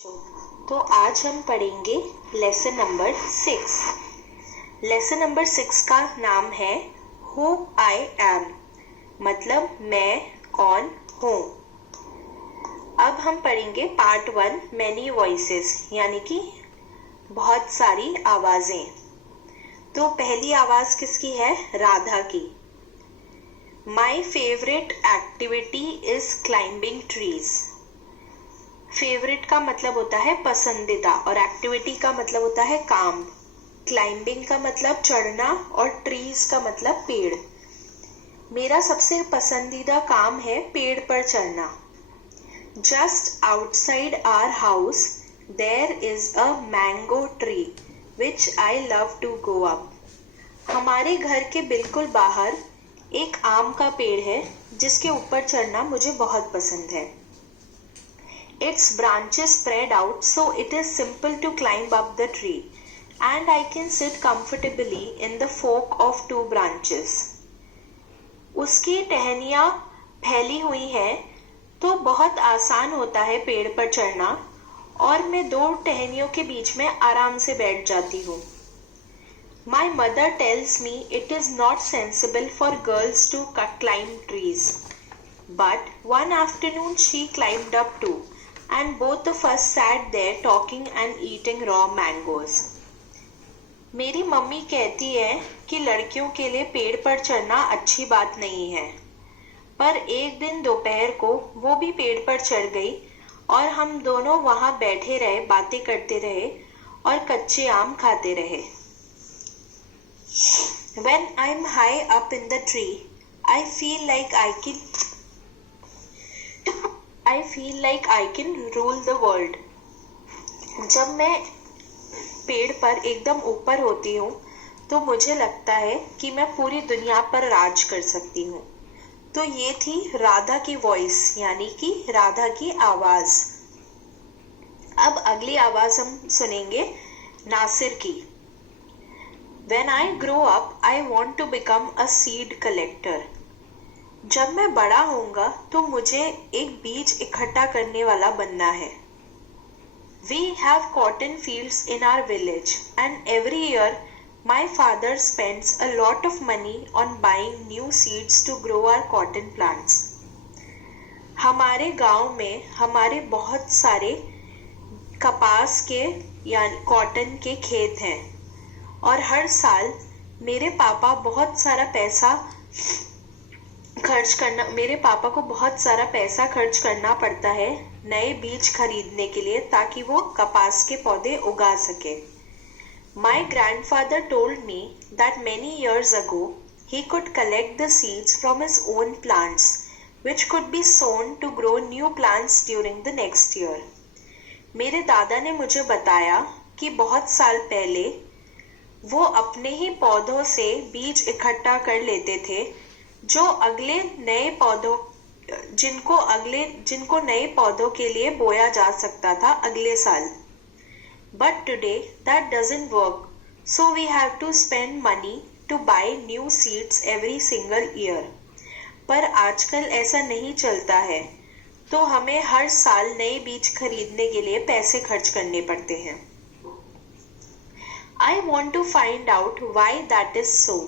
तो आज हम पढ़ेंगे लेसन नंबर 6। लेसन नंबर 6 का नाम है हु आई एम, मतलब मैं कौन हूँ। अब हम पढ़ेंगे पार्ट 1 मैनी वॉइसेस, यानी कि बहुत सारी आवाजें। तो पहली आवाज किसकी है? राधा की। My favourite activity is climbing trees. Favourite का मतलब होता है पसंदीदा और एक्टिविटी का मतलब होता है काम। क्लाइंबिंग का मतलब चढ़ना और ट्रीज का मतलब पेड़। मेरा सबसे पसंदीदा काम है पेड़ पर चढ़ना। Just outside our house there is a mango tree which I love to go up. हमारे घर के बिल्कुल बाहर एक आम का पेड़ है जिसके ऊपर चढ़ना मुझे बहुत पसंद है। Its branches spread out so it is simple to climb up the tree and I can sit comfortably in the fork of 2 branches. उसकी टहनियाँ फैली हुई हैं तो बहुत आसान होता है पेड़ पर चढ़ना और मैं 2 टहनियों के बीच में आराम से बैठ जाती हूँ। My mother tells me it is not sensible for girls to climb trees, but one afternoon she climbed up too. And both of us sat there talking and eating raw mangoes. मेरी mummy कहती है कि लड़कियों के लिए पेड़ पर चढ़ना अच्छी बात नहीं है, पर एक दिन दोपहर को वो भी पेड़ पर चढ़ गई और हम दोनों वहां बैठे रहे, बातें करते रहे और कच्चे आम खाते रहे। When I'm high up in the tree, I feel like I can rule the world. जब मैं पेड़ पर एकदम ऊपर होती हूँ तो मुझे लगता है कि मैं पूरी दुनिया पर राज कर सकती हूँ। तो ये थी राधा की वॉइस, यानी कि राधा की आवाज। अब अगली आवाज हम सुनेंगे नासिर की। When I grow up, I want to become a seed collector. जब मैं बड़ा होऊंगा तो मुझे एक बीज इकट्ठा करने वाला बनना है। We have cotton fields in our village and every year my father spends a lot of money on buying new seeds to grow our cotton plants. हमारे गांव में हमारे बहुत सारे कपास के यानी कॉटन के खेत हैं और हर साल मेरे पापा को बहुत सारा पैसा खर्च करना पड़ता है नए बीज खरीदने के लिए ताकि वो कपास के पौधे उगा सके। My grandfather told me that many years ago he could collect the seeds from his own plants which could be sown to grow new plants during the next year. मेरे दादा ने मुझे बताया कि बहुत साल पहले वो अपने ही पौधों से बीज इकट्ठा कर लेते थे जो जिनको नए पौधों के लिए बोया जा सकता था अगले साल। But today that doesn't work, so we have to spend money to buy new seeds every single year. पर आजकल ऐसा नहीं चलता है, तो हमें हर साल नए बीज खरीदने के लिए पैसे खर्च करने पड़ते हैं। I want to find out why that is so.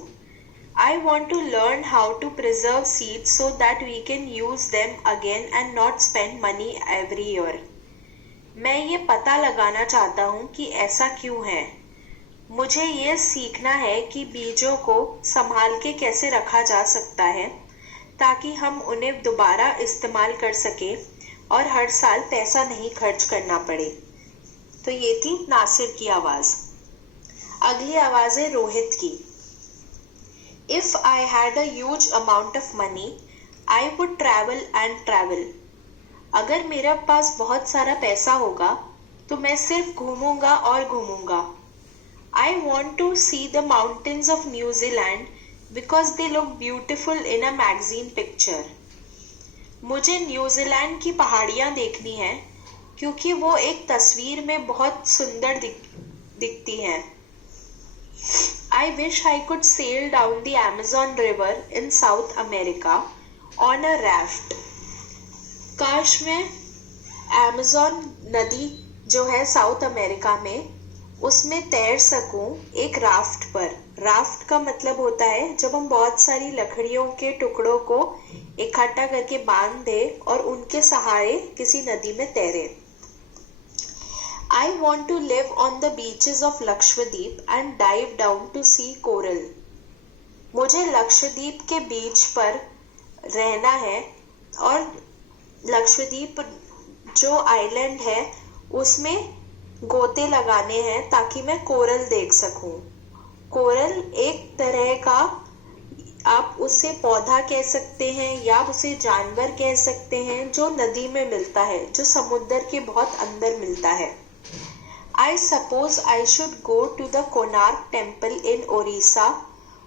I want to learn how to preserve seeds so that we can use them again and not spend money every year. मैं ये पता लगाना चाहता हूँ कि ऐसा क्यों है। मुझे ये सीखना है कि बीजों को संभाल के कैसे रखा जा सकता है ताकि हम उन्हें दोबारा इस्तेमाल कर सकें और हर साल पैसा नहीं खर्च करना पड़े। तो ये थी नासिर की आवाज। अगली आवाज है रोहित की। If I had a huge amount of money, I would travel and travel. अगर मेरे पास बहुत सारा पैसा होगा तो मैं सिर्फ घूमूंगा और घूमूंगा। I want to see the mountains of New Zealand because they look beautiful in a magazine picture. मुझे न्यूजीलैंड की पहाड़ियाँ देखनी हैं क्योंकि वो एक तस्वीर में बहुत सुंदर दिखती हैं। I wish I could sail down the Amazon River in South America on a raft. काश मैं अमेज़न नदी जो है साउथ अमेरिका में, उसमें तैर सकूं एक राफ्ट पर। राफ्ट का मतलब होता है जब हम बहुत सारी लकड़ियों के टुकड़ों को इकट्ठा करके बांध दें और उनके सहारे किसी नदी में तैरें। I want to live on the beaches of Lakshadweep and dive down to see coral. मुझे लक्षद्वीप के बीच पर रहना है और लक्षद्वीप जो आइलैंड है उसमें गोते लगाने हैं ताकि मैं कोरल देख सकूं। कोरल एक तरह का, आप उसे पौधा कह सकते हैं या उसे जानवर कह सकते हैं, जो नदी में मिलता है, जो समुद्र के बहुत अंदर मिलता है। I suppose I should go to the Konark Temple in Orissa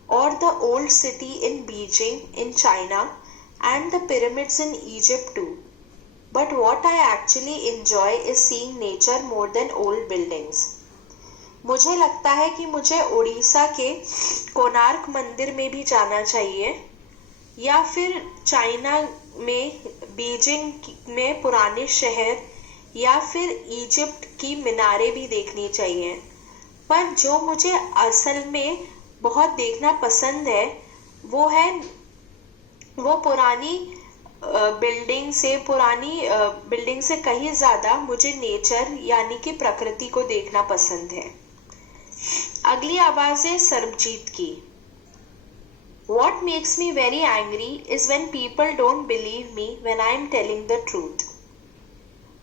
or the old city in Beijing in China and the pyramids in Egypt too. But what I actually enjoy is seeing nature more than old buildings. मुझे लगता है कि मुझे उड़ीसा के कोणार्क मंदिर में भी जाना चाहिए या फिर चाइना में बीजिंग में पुराने शहर या फिर इजिप्ट की मीनारें भी देखनी चाहिए। पर जो मुझे असल में बहुत देखना पसंद है वो पुरानी बिल्डिंग से कहीं ज्यादा मुझे नेचर यानी कि प्रकृति को देखना पसंद है। अगली आवाज है सरबजीत की। What makes me very angry is when people don't believe me when I am telling the truth.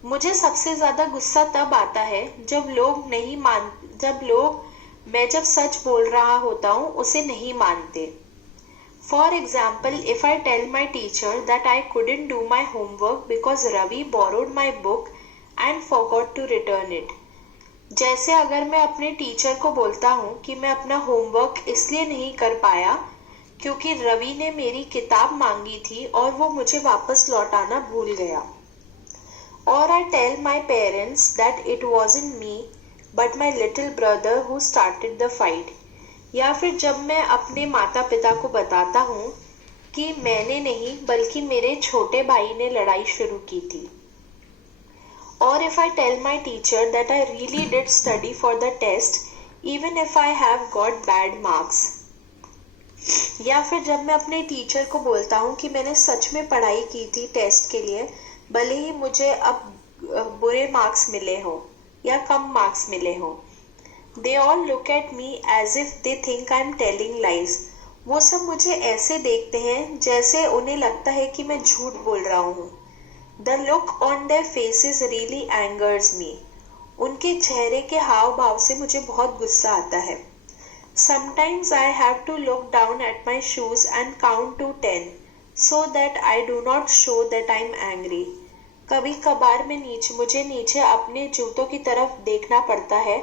मुझे सबसे ज्यादा गुस्सा तब आता है जब मैं जब सच बोल रहा होता हूँ उसे नहीं मानते। For example, if I tell my teacher that I couldn't do my homework because Ravi borrowed my book and forgot to return it. जैसे अगर मैं अपने टीचर को बोलता हूँ कि मैं अपना होमवर्क इसलिए नहीं कर पाया क्योंकि रवि ने मेरी किताब मांगी थी और वो मुझे वापस लौटाना भूल गया। Or I tell my parents that it wasn't me but my little brother who started the fight. या फिर जब मैं अपने माता पिता को बताता हूँ कि मैंने नहीं बल्कि मेरे छोटे भाई ने लड़ाई शुरू की थी। Or if I tell my teacher that I really did study for the test even if I have got bad marks. या फिर जब मैं अपने टीचर को बोलता हूँ कि मैंने सच में पढ़ाई की थी टेस्ट के लिए, भले ही मुझे अब बुरे मार्क्स मिले हो या कम मार्क्स मिले हो। They all look at me as if they think I'm telling lies. वो सब मुझे ऐसे देखते हैं जैसे उन्हें लगता है कि मैं झूठ बोल रहा हूँ। The look on their faces really angers me. उनके चेहरे के हाव भाव से मुझे बहुत गुस्सा आता है। Sometimes I have to look down at my shoes and count to 10 so that I do not show that I'm angry. कभी कभार मुझे नीचे अपने जूतों की तरफ देखना पड़ता है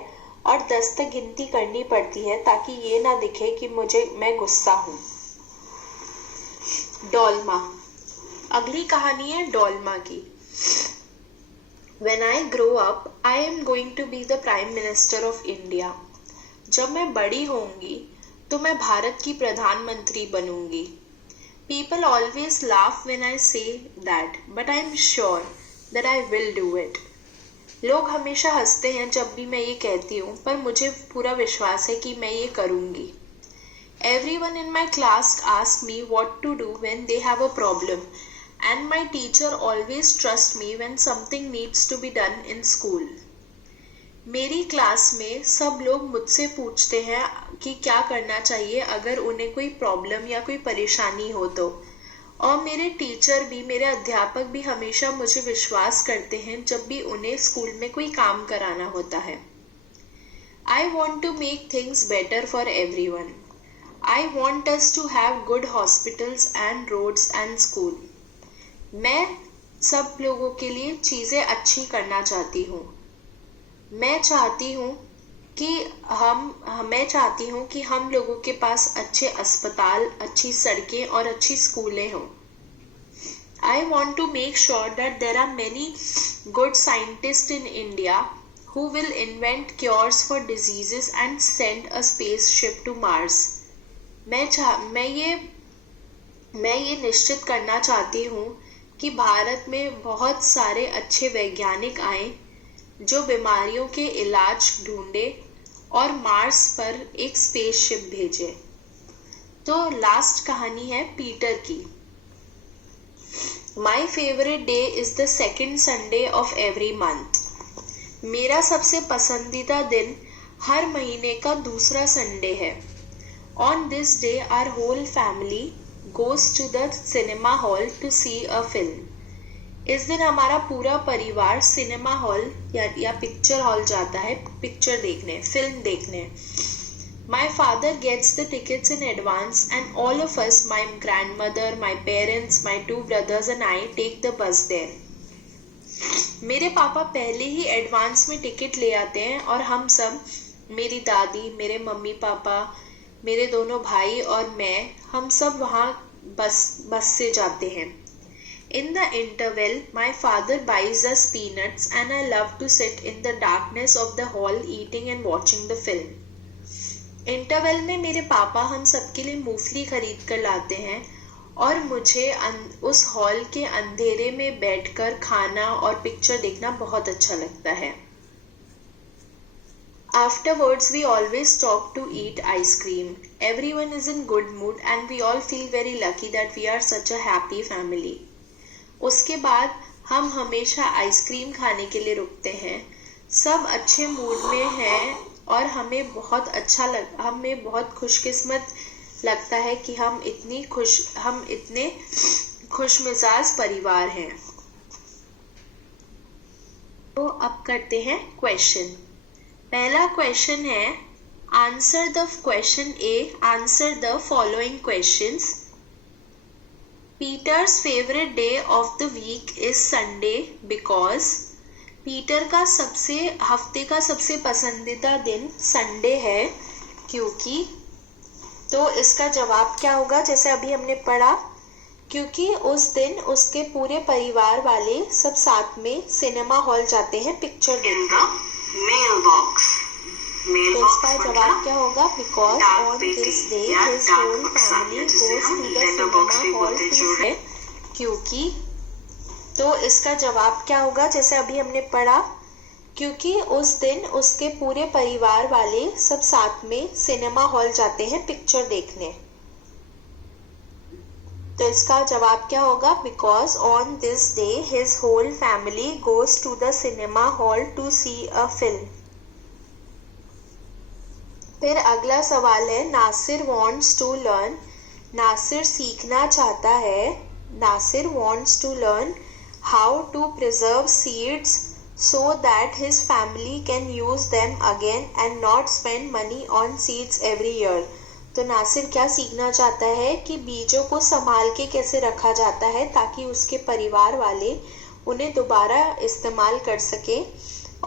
और 10 तक गिनती करनी पड़ती है ताकि ये ना दिखे कि मैं गुस्सा हूँ। डोलमा। अगली कहानी है डोलमा की। When I grow up, I am going to be the Prime Minister of India. जब मैं बड़ी होंगी तो मैं भारत की प्रधानमंत्री बनूंगी। People always laugh when I say that, but I am sure that I will do it. लोग हमेशा हंसते हैं जब भी मैं ये कहती हूँ, पर मुझे पूरा विश्वास है कि मैं ये करूँगी। Everyone in my class asks me what to do when they have a problem, and my teacher always trusts me when something needs to be done in school. मेरी क्लास में सब लोग मुझसे पूछते हैं कि क्या करना चाहिए अगर उन्हें कोई प्रॉब्लम या कोई परेशानी हो तो, और मेरे अध्यापक भी हमेशा मुझे विश्वास करते हैं जब भी उन्हें स्कूल में कोई काम कराना होता है। I want to make things better for everyone. I want us to have good hospitals and roads and school. मैं सब लोगों के लिए चीजें अच्छी करना चाहती हूँ। मैं चाहती हूँ कि हम लोगों के पास अच्छे अस्पताल, अच्छी सड़कें और अच्छी स्कूलें हों। I want to make sure that there are many good scientists in India who will invent cures for diseases and send a spaceship to Mars. मैं ये निश्चित करना चाहती हूँ कि भारत में बहुत सारे अच्छे वैज्ञानिक आएं जो बीमारियों के इलाज ढूंढे और मार्स पर एक स्पेसशिप भेजे। तो लास्ट कहानी है पीटर की। My favourite day is the second Sunday off every month. मेरा सबसे पसंदीदा दिन हर महीने का दूसरा संडे है। On this day our whole family goes to the cinema hall to see a film. इस दिन हमारा पूरा परिवार सिनेमा हॉल या पिक्चर हॉल जाता है पिक्चर देखने, फिल्म देखने। My father gets the tickets in advance and all of us, my grandmother, my parents, my two brothers and I take the bus there. मेरे पापा पहले ही एडवांस में ticket ले आते हैं और हम सब, मेरी दादी, मेरे मम्मी पापा, मेरे दोनों भाई और मैं, हम सब वहाँ बस से जाते हैं। In the interval, my father buys us peanuts and I love to sit in the darkness of the hall eating and watching the film. Interval में मेरे पापा हम सबके लिए मूंगफली खरीद कर लाते हैं और मुझे उस हॉल के अंधेरे में बैठकर खाना और पिक्चर देखना बहुत अच्छा लगता है। Afterwards, we always stop to eat ice cream. Everyone is in good mood and we all feel very lucky that we are such a happy family. उसके बाद हम हमेशा आइसक्रीम खाने के लिए रुकते हैं। सब अच्छे मूड में हैं और हमें बहुत खुशकिस्मत लगता है कि हम इतने खुशमिजाज परिवार हैं। तो अब करते हैं क्वेश्चन। पहला क्वेश्चन है, answer the question A, answer the following questions. Peter's favourite day of the week is Sunday because. Peter का हफ्ते का सबसे पसंदीदा दिन संडे है क्योंकि। तो इसका जवाब क्या होगा, जैसे अभी हमने पढ़ा, क्योंकि उस दिन उसके पूरे परिवार वाले सब साथ में सिनेमा हॉल जाते हैं पिक्चर देखने। तो इसका जवाब क्या होगा, because on this day his whole family goes to the cinema hall to. क्योंकि, तो इसका जवाब क्या होगा, जैसे अभी हमने पढ़ा, क्योंकि उस दिन उसके पूरे परिवार वाले सब साथ में सिनेमा हॉल जाते हैं पिक्चर देखने। तो इसका जवाब क्या होगा, because on this day his whole family goes to the cinema hall to see a film. फिर अगला सवाल है, Nasir wants to learn. Nasir सीखना चाहता है, Nasir wants to learn how to preserve seeds so that his family can use them again and not spend money on seeds every year. तो नासिर क्या सीखना चाहता है कि बीजों को संभाल के कैसे रखा जाता है ताकि उसके परिवार वाले उन्हें दोबारा इस्तेमाल कर सके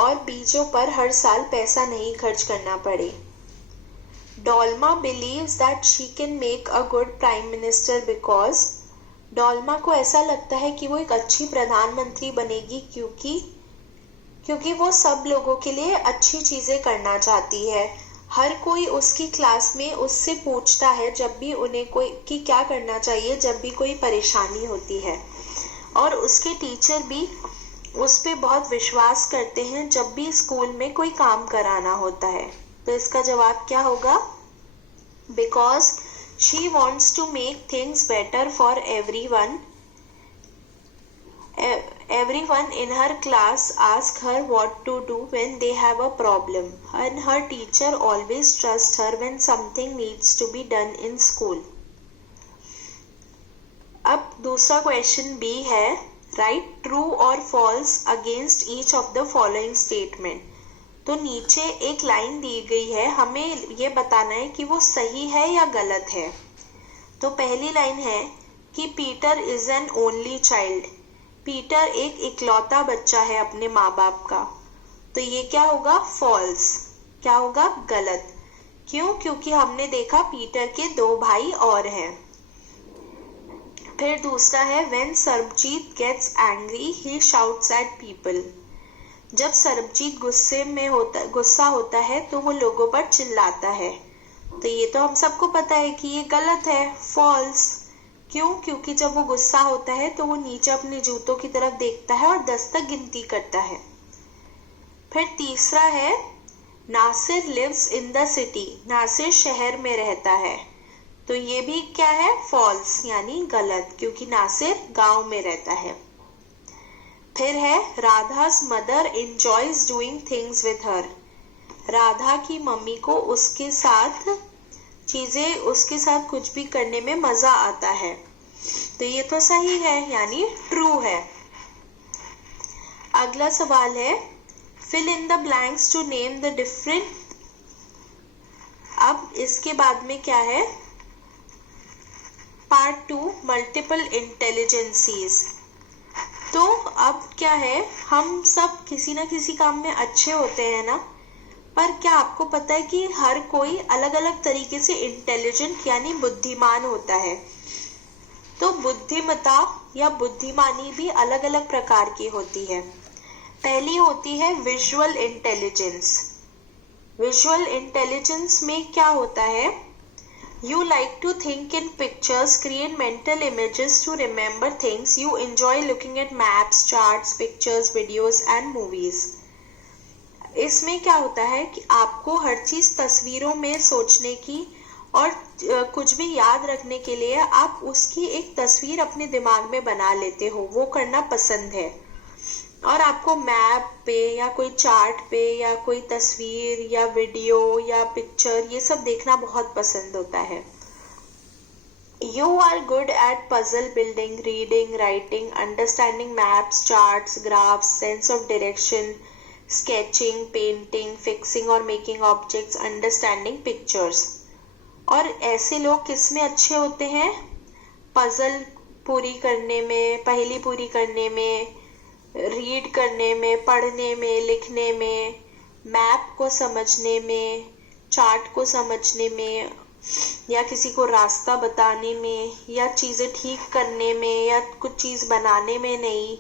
और बीजों पर हर साल पैसा नहीं खर्च करना पड़े। डॉल्मा believes that she can make a good prime minister because। डॉल्मा को ऐसा लगता है कि वो एक अच्छी प्रधानमंत्री बनेगी क्योंकि वो सब लोगों के लिए अच्छी चीजें करना चाहती है। हर कोई उसकी क्लास में उससे पूछता है जब भी उन्हें कि क्या करना चाहिए जब भी कोई परेशानी होती है, और उसके टीचर भी उस पर बहुत विश्वास करते हैं जब भी स्कूल में कोई काम कराना होता है। तो इसका जवाब क्या होगा, because she wants to make things better for everyone. Everyone in her class asks her what to do when they have a problem, and her teacher always trusts her when something needs to be done in school. अब दूसरा question B है, write true और false against each of the following statement. तो नीचे एक line दी गई है, हमें ये बताना है कि वो सही है या गलत है। तो पहली लाइन है कि Peter is an only child. Peter एक इकलौता बच्चा है अपने माँ बाप का। तो ये क्या होगा, फॉल्स। क्या होगा, गलत। क्यों, क्योंकि हमने देखा पीटर के 2 भाई और हैं। फिर दूसरा है, when Sarabjit gets angry he shouts at people. जब सरबजीत गुस्सा होता है तो वो लोगों पर चिल्लाता है। तो ये तो हम सबको पता है कि ये गलत है, फॉल्स। क्यों, क्योंकि जब वो गुस्सा होता है तो वो नीचे अपने जूतों की तरफ देखता है और 10 तक गिनती करता है। फिर तीसरा है Nasir lives in the city, Nasir शहर में रहता है। तो ये भी क्या है, फॉल्स यानी गलत, क्योंकि नासिर गांव में रहता है। फिर है Radha's mother enjoys doing things with her, Radha की मम्मी को उसके साथ कुछ भी करने में मजा आता है। तो ये तो सही है यानी ट्रू है। अगला सवाल है fill in the blanks to name the different, अब इसके बाद में क्या है, पार्ट 2 मल्टीपल इंटेलिजेंसीज। तो अब क्या है, हम सब किसी ना किसी काम में अच्छे होते हैं ना, पर क्या आपको पता है कि हर कोई अलग अलग तरीके से इंटेलिजेंट यानी बुद्धिमान होता है। तो बुद्धिमता या बुद्धिमानी भी अलग अलग प्रकार की होती है। पहली होती है विजुअल इंटेलिजेंस। विजुअल इंटेलिजेंस में क्या होता है, you like to think in pictures, create mental images to remember things, you enjoy looking at maps, charts, pictures, videos and movies. इसमें क्या होता है कि आपको हर चीज तस्वीरों में सोचने की और कुछ भी याद रखने के लिए आप उसकी एक तस्वीर अपने दिमाग में बना लेते हो, वो करना पसंद है। और आपको मैप पे या कोई चार्ट पे या कोई तस्वीर या वीडियो या पिक्चर ये सब देखना बहुत पसंद होता है। You are good at puzzle building, reading, writing, understanding maps, charts, graphs, sense of direction, sketching, painting, fixing और मेकिंग ऑब्जेक्ट्स, अंडरस्टैंडिंग पिक्चर्स। और ऐसे लोग किस में अच्छे होते हैं, पजल पूरी करने में, पहेली पूरी करने में, रीड करने में, पढ़ने में, लिखने में, मैप को समझने में, चार्ट को समझने में, या किसी को रास्ता बताने में, या चीजें ठीक करने में, या कुछ चीज बनाने में नहीं,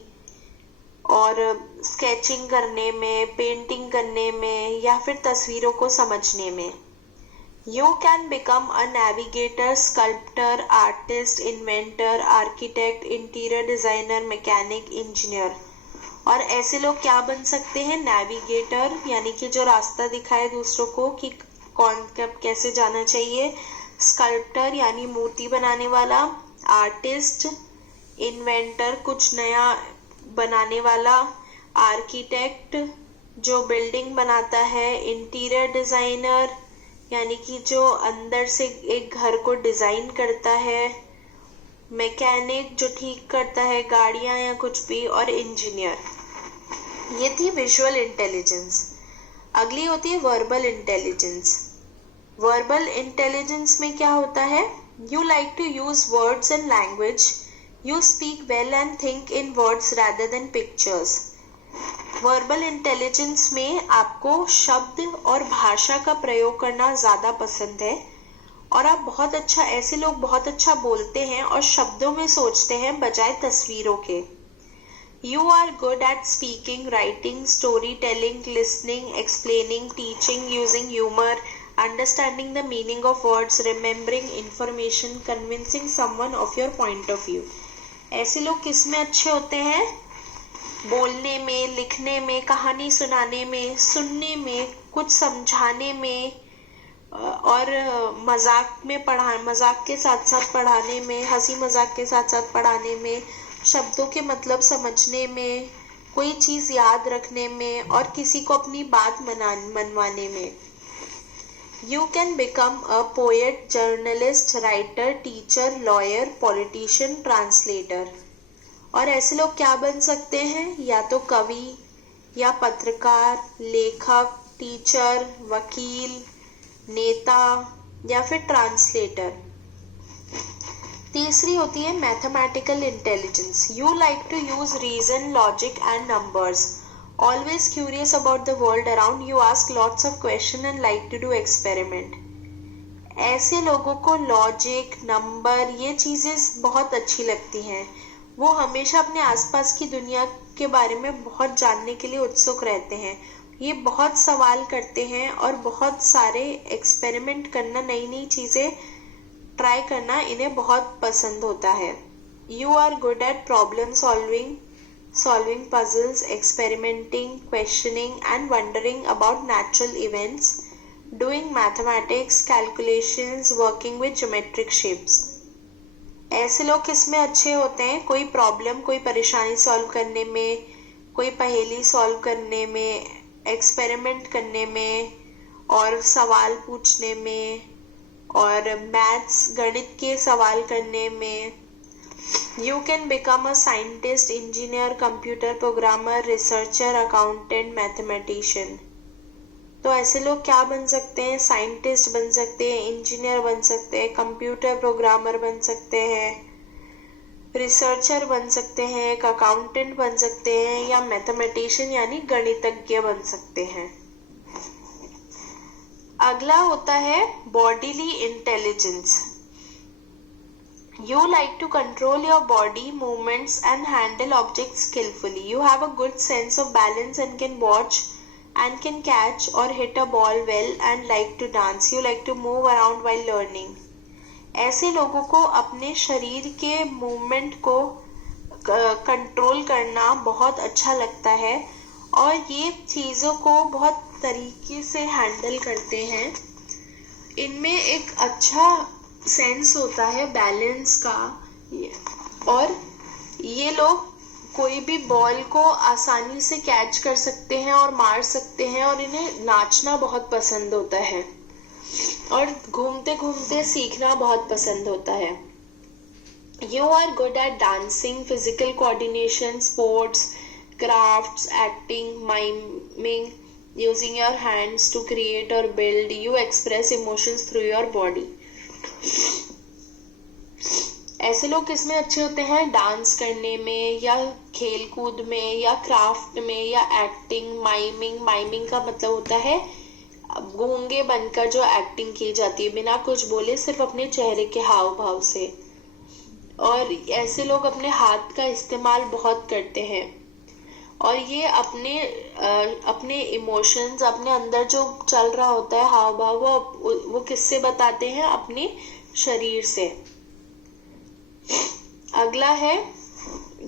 और स्केचिंग करने में, पेंटिंग करने में, या फिर तस्वीरों को समझने में। You can become a navigator, sculptor, artist, inventor, architect, interior designer, mechanic, engineer। और ऐसे लोग क्या बन सकते हैं, नेविगेटर यानी कि जो रास्ता दिखाए दूसरों को कि कौन कब कैसे जाना चाहिए, स्कल्प्टर यानी मूर्ति बनाने वाला, आर्टिस्ट, इन्वेंटर कुछ नया बनाने वाला, आर्किटेक्ट जो बिल्डिंग बनाता है, इंटीरियर डिजाइनर यानी कि जो अंदर से एक घर को डिजाइन करता है, मैकेनिक जो ठीक करता है गाड़ियां या कुछ भी, और इंजीनियर। ये थी विजुअल इंटेलिजेंस। अगली होती है वर्बल इंटेलिजेंस। वर्बल इंटेलिजेंस में क्या होता है, you like to use words and language, you speak well and think in words rather than pictures. Verbal intelligence में आपको शब्द और भाषा का प्रयोग करना ज्यादा पसंद है, और आप बहुत अच्छा, ऐसे लोग बहुत अच्छा बोलते हैं और शब्दों में सोचते हैं बजाय तस्वीरों के। You are good at speaking, writing, story telling, listening, explaining, teaching, using humour, understanding the meaning of words, remembering information, convincing someone of your point of view. ऐसे लोग किस में अच्छे होते हैं, बोलने में, लिखने में, कहानी सुनाने में, सुनने में, कुछ समझाने में, और मजाक के साथ साथ पढ़ाने में, हंसी मजाक के साथ साथ पढ़ाने में, शब्दों के मतलब समझने में, कोई चीज याद रखने में, और किसी को अपनी बात मनवाने में। You can become a poet, journalist, writer, teacher, lawyer, politician, translator. और ऐसे लोग क्या बन सकते हैं, या तो कवि, या पत्रकार, लेखक, टीचर, वकील, नेता, या फिर ट्रांसलेटर। तीसरी होती है mathematical intelligence. You like to use reason, logic and numbers, always curious about the world around, you ask lots of question and like to do experiment. ऐसे लोगों को लॉजिक, नंबर ये चीजें बहुत अच्छी लगती हैं। वो हमेशा अपने आसपास की दुनिया के बारे में बहुत जानने के लिए उत्सुक रहते हैं। ये बहुत सवाल करते हैं और बहुत सारे एक्सपेरिमेंट करना, नई नई चीजें ट्राई करना इन्हें बहुत पसंद होता है। You are good at problem solving, solving puzzles, experimenting, questioning and wondering about natural events, doing mathematics, calculations, working with geometric shapes. ऐसे लोग किसमें अच्छे होते हैं? कोई प्रॉब्लम, कोई परेशानी सॉल्व करने में, कोई पहेली सॉल्व करने में, एक्सपेरिमेंट करने में और सवाल पूछने में और मैथ्स गणित के सवाल करने में. You can become a scientist, engineer, computer programmer, researcher, accountant, mathematician. तो ऐसे लोग क्या बन सकते हैं? साइंटिस्ट बन सकते हैं, इंजीनियर बन सकते हैं, कंप्यूटर प्रोग्रामर बन सकते हैं, रिसर्चर बन सकते हैं, एक अकाउंटेंट बन सकते हैं या मैथमेटिशियन यानी गणितज्ञ बन सकते हैं. अगला होता है bodily intelligence. You like to control your body movements and handle objects skillfully. You have a good sense of balance and can watch and can catch or hit a ball well and like to dance. You like to move around while learning. ऐसे लोगों को अपने शरीर के movement को control करना बहुत अच्छा लगता है और ये चीज़ों को बहुत तरीके से हैंडल करते हैं. इनमें एक अच्छा सेंस होता है बैलेंस का और ये लोग कोई भी बॉल को आसानी से कैच कर सकते हैं और मार सकते हैं और इन्हें नाचना बहुत पसंद होता है और घूमते घूमते सीखना बहुत पसंद होता है. You are good at dancing, physical coordination, sports, crafts, acting, miming, using your hands to create or build. You express emotions through your body. ऐसे लोग किसमें अच्छे होते हैं? डांस करने में या खेल कूद में या क्राफ्ट में या एक्टिंग, माइमिंग. माइमिंग का मतलब होता है गूंगे बनकर जो एक्टिंग की जाती है बिना कुछ बोले, सिर्फ अपने चेहरे के हाव भाव से. और ऐसे लोग अपने हाथ का इस्तेमाल बहुत करते हैं और ये अपने इमोशंस, अपने अंदर जो चल रहा होता है हाव भाव, वो किससे बताते हैं? अपने शरीर से. अगला है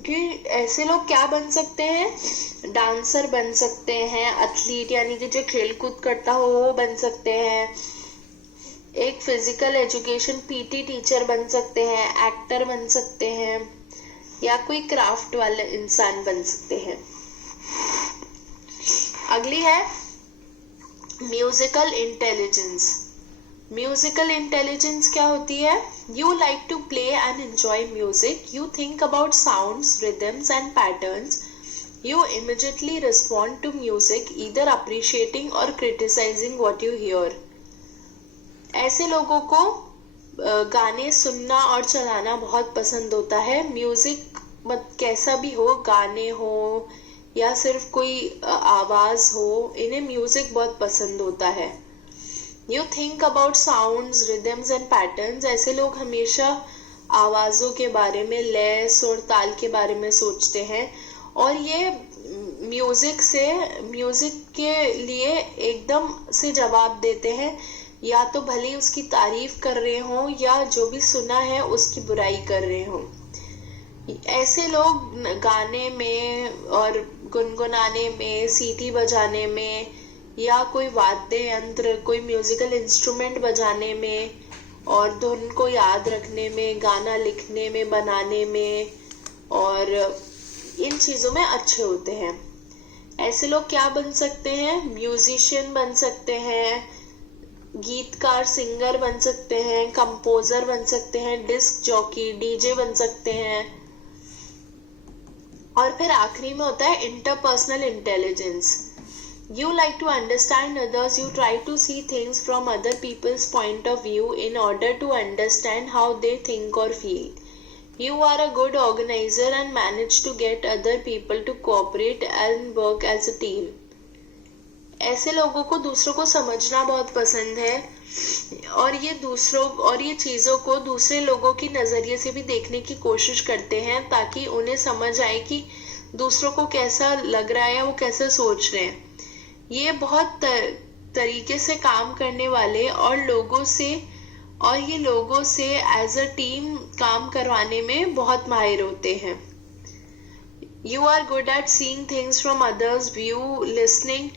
कि ऐसे लोग क्या बन सकते हैं? डांसर बन सकते हैं, एथलीट यानी कि जो खेल कूद करता हो वो बन सकते हैं, एक फिजिकल एजुकेशन पीटी टीचर बन सकते हैं, एक्टर बन सकते हैं या कोई क्राफ्ट वाला इंसान बन सकते हैं. अगली है म्यूजिकल इंटेलिजेंस. म्यूजिकल इंटेलिजेंस क्या होती है? You like to play and enjoy music. You think about sounds, rhythms and patterns. You immediately respond to music, either appreciating or criticising what you hear. ऐसे लोगों को गाने सुनना और चलाना बहुत पसंद होता है. म्यूजिक कैसा भी हो, गाने हो या सिर्फ कोई आवाज हो, इन्हें म्यूजिक बहुत पसंद होता है. You think about sounds, rhythms and patterns. ऐसे लोग हमेशा आवाजों के बारे में, लय, सुर, ताल के बारे में सोचते हैं और ये म्यूजिक के लिए एकदम से जवाब देते हैं, या तो भले ही उसकी तारीफ कर रहे हों या जो भी सुना है उसकी बुराई कर रहे हों. ऐसे लोग गाने में और गुनगुनाने में, सीटी बजाने में या कोई वाद्य यंत्र, कोई म्यूजिकल इंस्ट्रूमेंट बजाने में और धुन को याद रखने में, गाना लिखने में, बनाने में और इन चीज़ों में अच्छे होते हैं. ऐसे लोग क्या बन सकते हैं? म्यूजिशियन बन सकते हैं, गीतकार, सिंगर बन सकते हैं, कंपोजर बन सकते हैं, डिस्क जॉकी, डीजे बन सकते हैं. और फिर आखिरी में होता है interpersonal intelligence. You like to understand others. You try to see things from other people's point of view in order to understand how they think or feel. You are a good organizer and manage to get other people to cooperate and work as a team. ऐसे लोगों को दूसरों को समझना बहुत पसंद है और ये चीज़ों को दूसरे लोगों की नज़रिए से भी देखने की कोशिश करते हैं ताकि उन्हें समझ आए कि दूसरों को कैसा लग रहा है या वो कैसे सोच रहे हैं. ये बहुत तरीके से काम करने वाले और ये लोगों से एज अ टीम काम करवाने में बहुत माहिर होते हैं. You are good at seeing things from others' view, listening,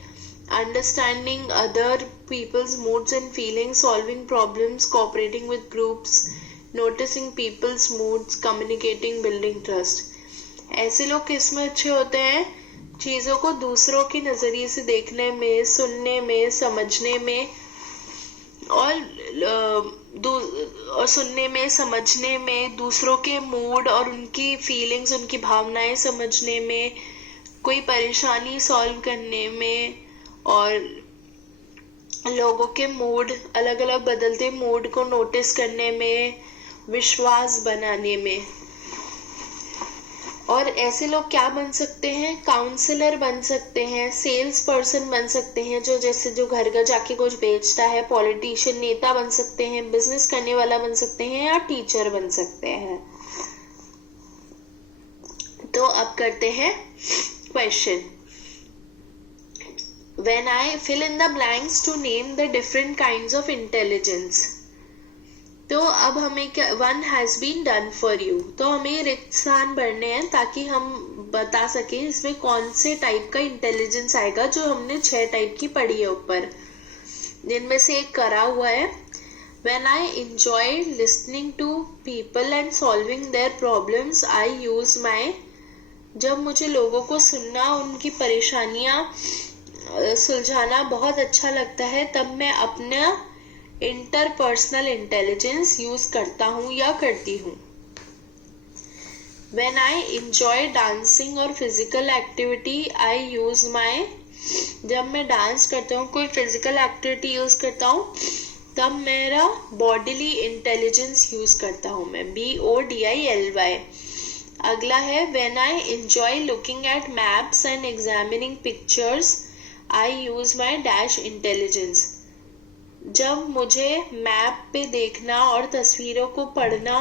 understanding other people's moods and feelings, solving problems, cooperating with groups, noticing people's moods, communicating, building trust. ऐसे लोग किसमें अच्छे होते हैं? चीजों को दूसरों के नजरिए से देखने में, सुनने में, समझने में और सुनने में, समझने में, दूसरों के मूड और उनकी फीलिंग्स, उनकी भावनाएं समझने में, कोई परेशानी सॉल्व करने में और लोगों के मूड, अलग अलग बदलते मूड को नोटिस करने में, विश्वास बनाने में। और ऐसे लोग क्या बन सकते हैं? काउंसलर बन सकते हैं, सेल्स पर्सन बन सकते हैं, जो घर घर जाके कुछ बेचता है, पॉलिटिशियन, नेता बन सकते हैं, बिजनेस करने वाला बन सकते हैं या टीचर बन सकते हैं। तो अब करते हैं question. When I fill in the blanks to name the different kinds of intelligence. तो अब हमें क्या, 1 has been done for you, तो हमें रिक्त स्थान भरने हैं ताकि हम बता सकें इसमें कौन से टाइप का इंटेलिजेंस आएगा, जो हमने 6 टाइप की पढ़ी है ऊपर। जिनमें से एक करा हुआ है, When I enjoy listening to people and solving their problems, I use my, जब मुझे लोगों को सुनना, उनकी परेशानियां सुलझाना बहुत अच्छा लगता है, तब मैं अपना इंटरपर्सनल इंटेलिजेंस यूज करता हूँ या करती हूँ। When I enjoy dancing और physical activity, I use my, जब मैं डांस करता हूँ, कोई फिजिकल एक्टिविटी यूज करता हूँ, तब मेरा बॉडीली इंटेलिजेंस यूज करता हूँ मैं, BODILY। अगला है When I enjoy looking at maps and examining pictures, I use my dash intelligence। जब मुझे मैप पे देखना और तस्वीरों को पढ़ना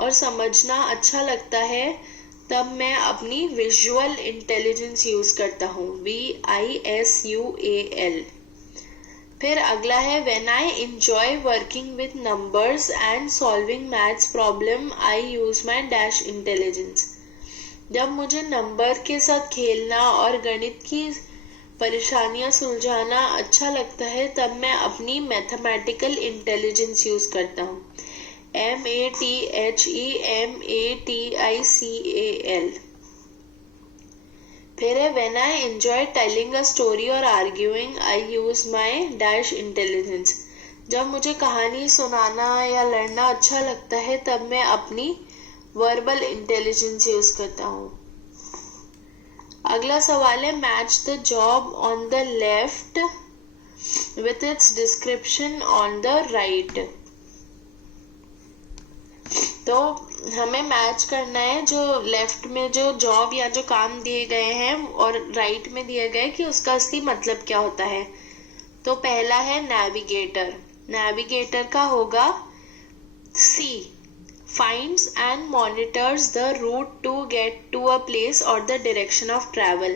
और समझना अच्छा लगता है, तब मैं अपनी विजुअल इंटेलिजेंस यूज करता हूँ, VISUAL। फिर अगला है When I enjoy working with numbers and solving maths problem, I use my dash intelligence। जब मुझे नंबर के साथ खेलना और गणित की परेशानियां सुलझाना अच्छा लगता है, तब मैं अपनी मैथमेटिकल इंटेलिजेंस यूज करता हूँ, MATHEMATICAL। फिर है When I enjoy telling a story or arguing, I use my dash intelligence। जब मुझे कहानी सुनाना या लड़ना अच्छा लगता है, तब मैं अपनी वर्बल इंटेलिजेंस यूज करता हूँ। अगला सवाल है match the job on the left with its description on the right. तो हमें मैच करना है जो लेफ्ट में जो जॉब या जो काम दिए गए हैं और राइट में दिया गया है कि उसका असली मतलब क्या होता है। तो पहला है नेविगेटर। नेविगेटर का होगा C, finds and monitors the route to get to a place or the direction of travel।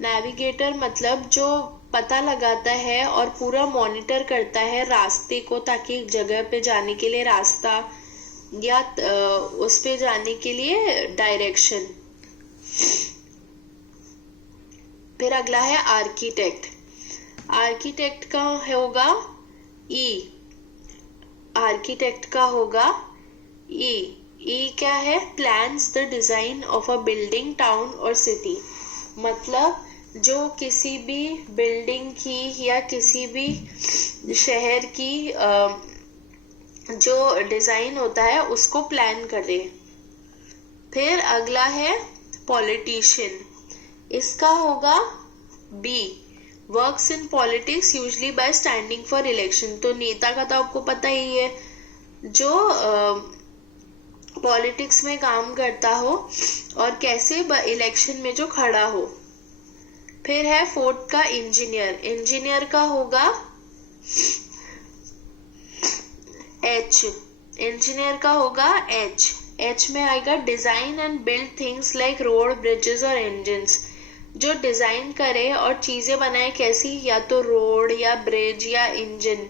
Navigator मतलब जो पता लगाता है और पूरा मॉनिटर करता है रास्ते को, ताकि एक जगह पे जाने के लिए रास्ता या उस पे जाने के लिए डायरेक्शन। फिर अगला है आर्किटेक्ट। आर्किटेक्ट का होगा E। आर्किटेक्ट का होगा E। क्या है? Plans the design of a building, town और सिटी। मतलब जो किसी भी बिल्डिंग की या किसी भी शहर की जो डिजाइन होता है उसको प्लान करे। फिर अगला है पॉलिटिशियन। इसका होगा B। Works in politics usually bye standing for election. तो नेता का तो आपको पता ही है, जो पॉलिटिक्स में काम करता हो और कैसे इलेक्शन में जो खड़ा हो। फिर है फोर्थ का इंजीनियर। इंजीनियर का होगा H। इंजीनियर का होगा H में आएगा design and build things like road, bridges और इंजन्स। जो डिजाइन करे और चीजें बनाए, कैसी, या तो रोड या ब्रिज या इंजन।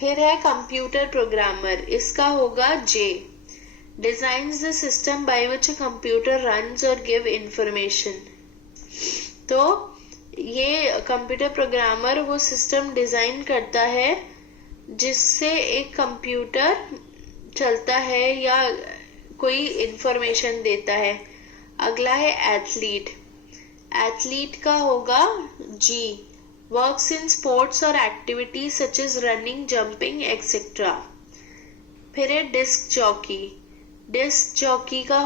फिर है कंप्यूटर प्रोग्रामर। इसका होगा J। designs the system by which a computer runs or give information. तो ये कंप्यूटर प्रोग्रामर वो सिस्टम डिजाइन करता है जिससे एक कंप्यूटर चलता है या कोई इंफॉर्मेशन देता है. अगला है एथलीट. एथलीट का होगा जी. वर्क्स इन स्पोर्ट्स और activities such as running, jumping etcetera. फिर है डिस्क जॉकी. डिस्क जॉकी का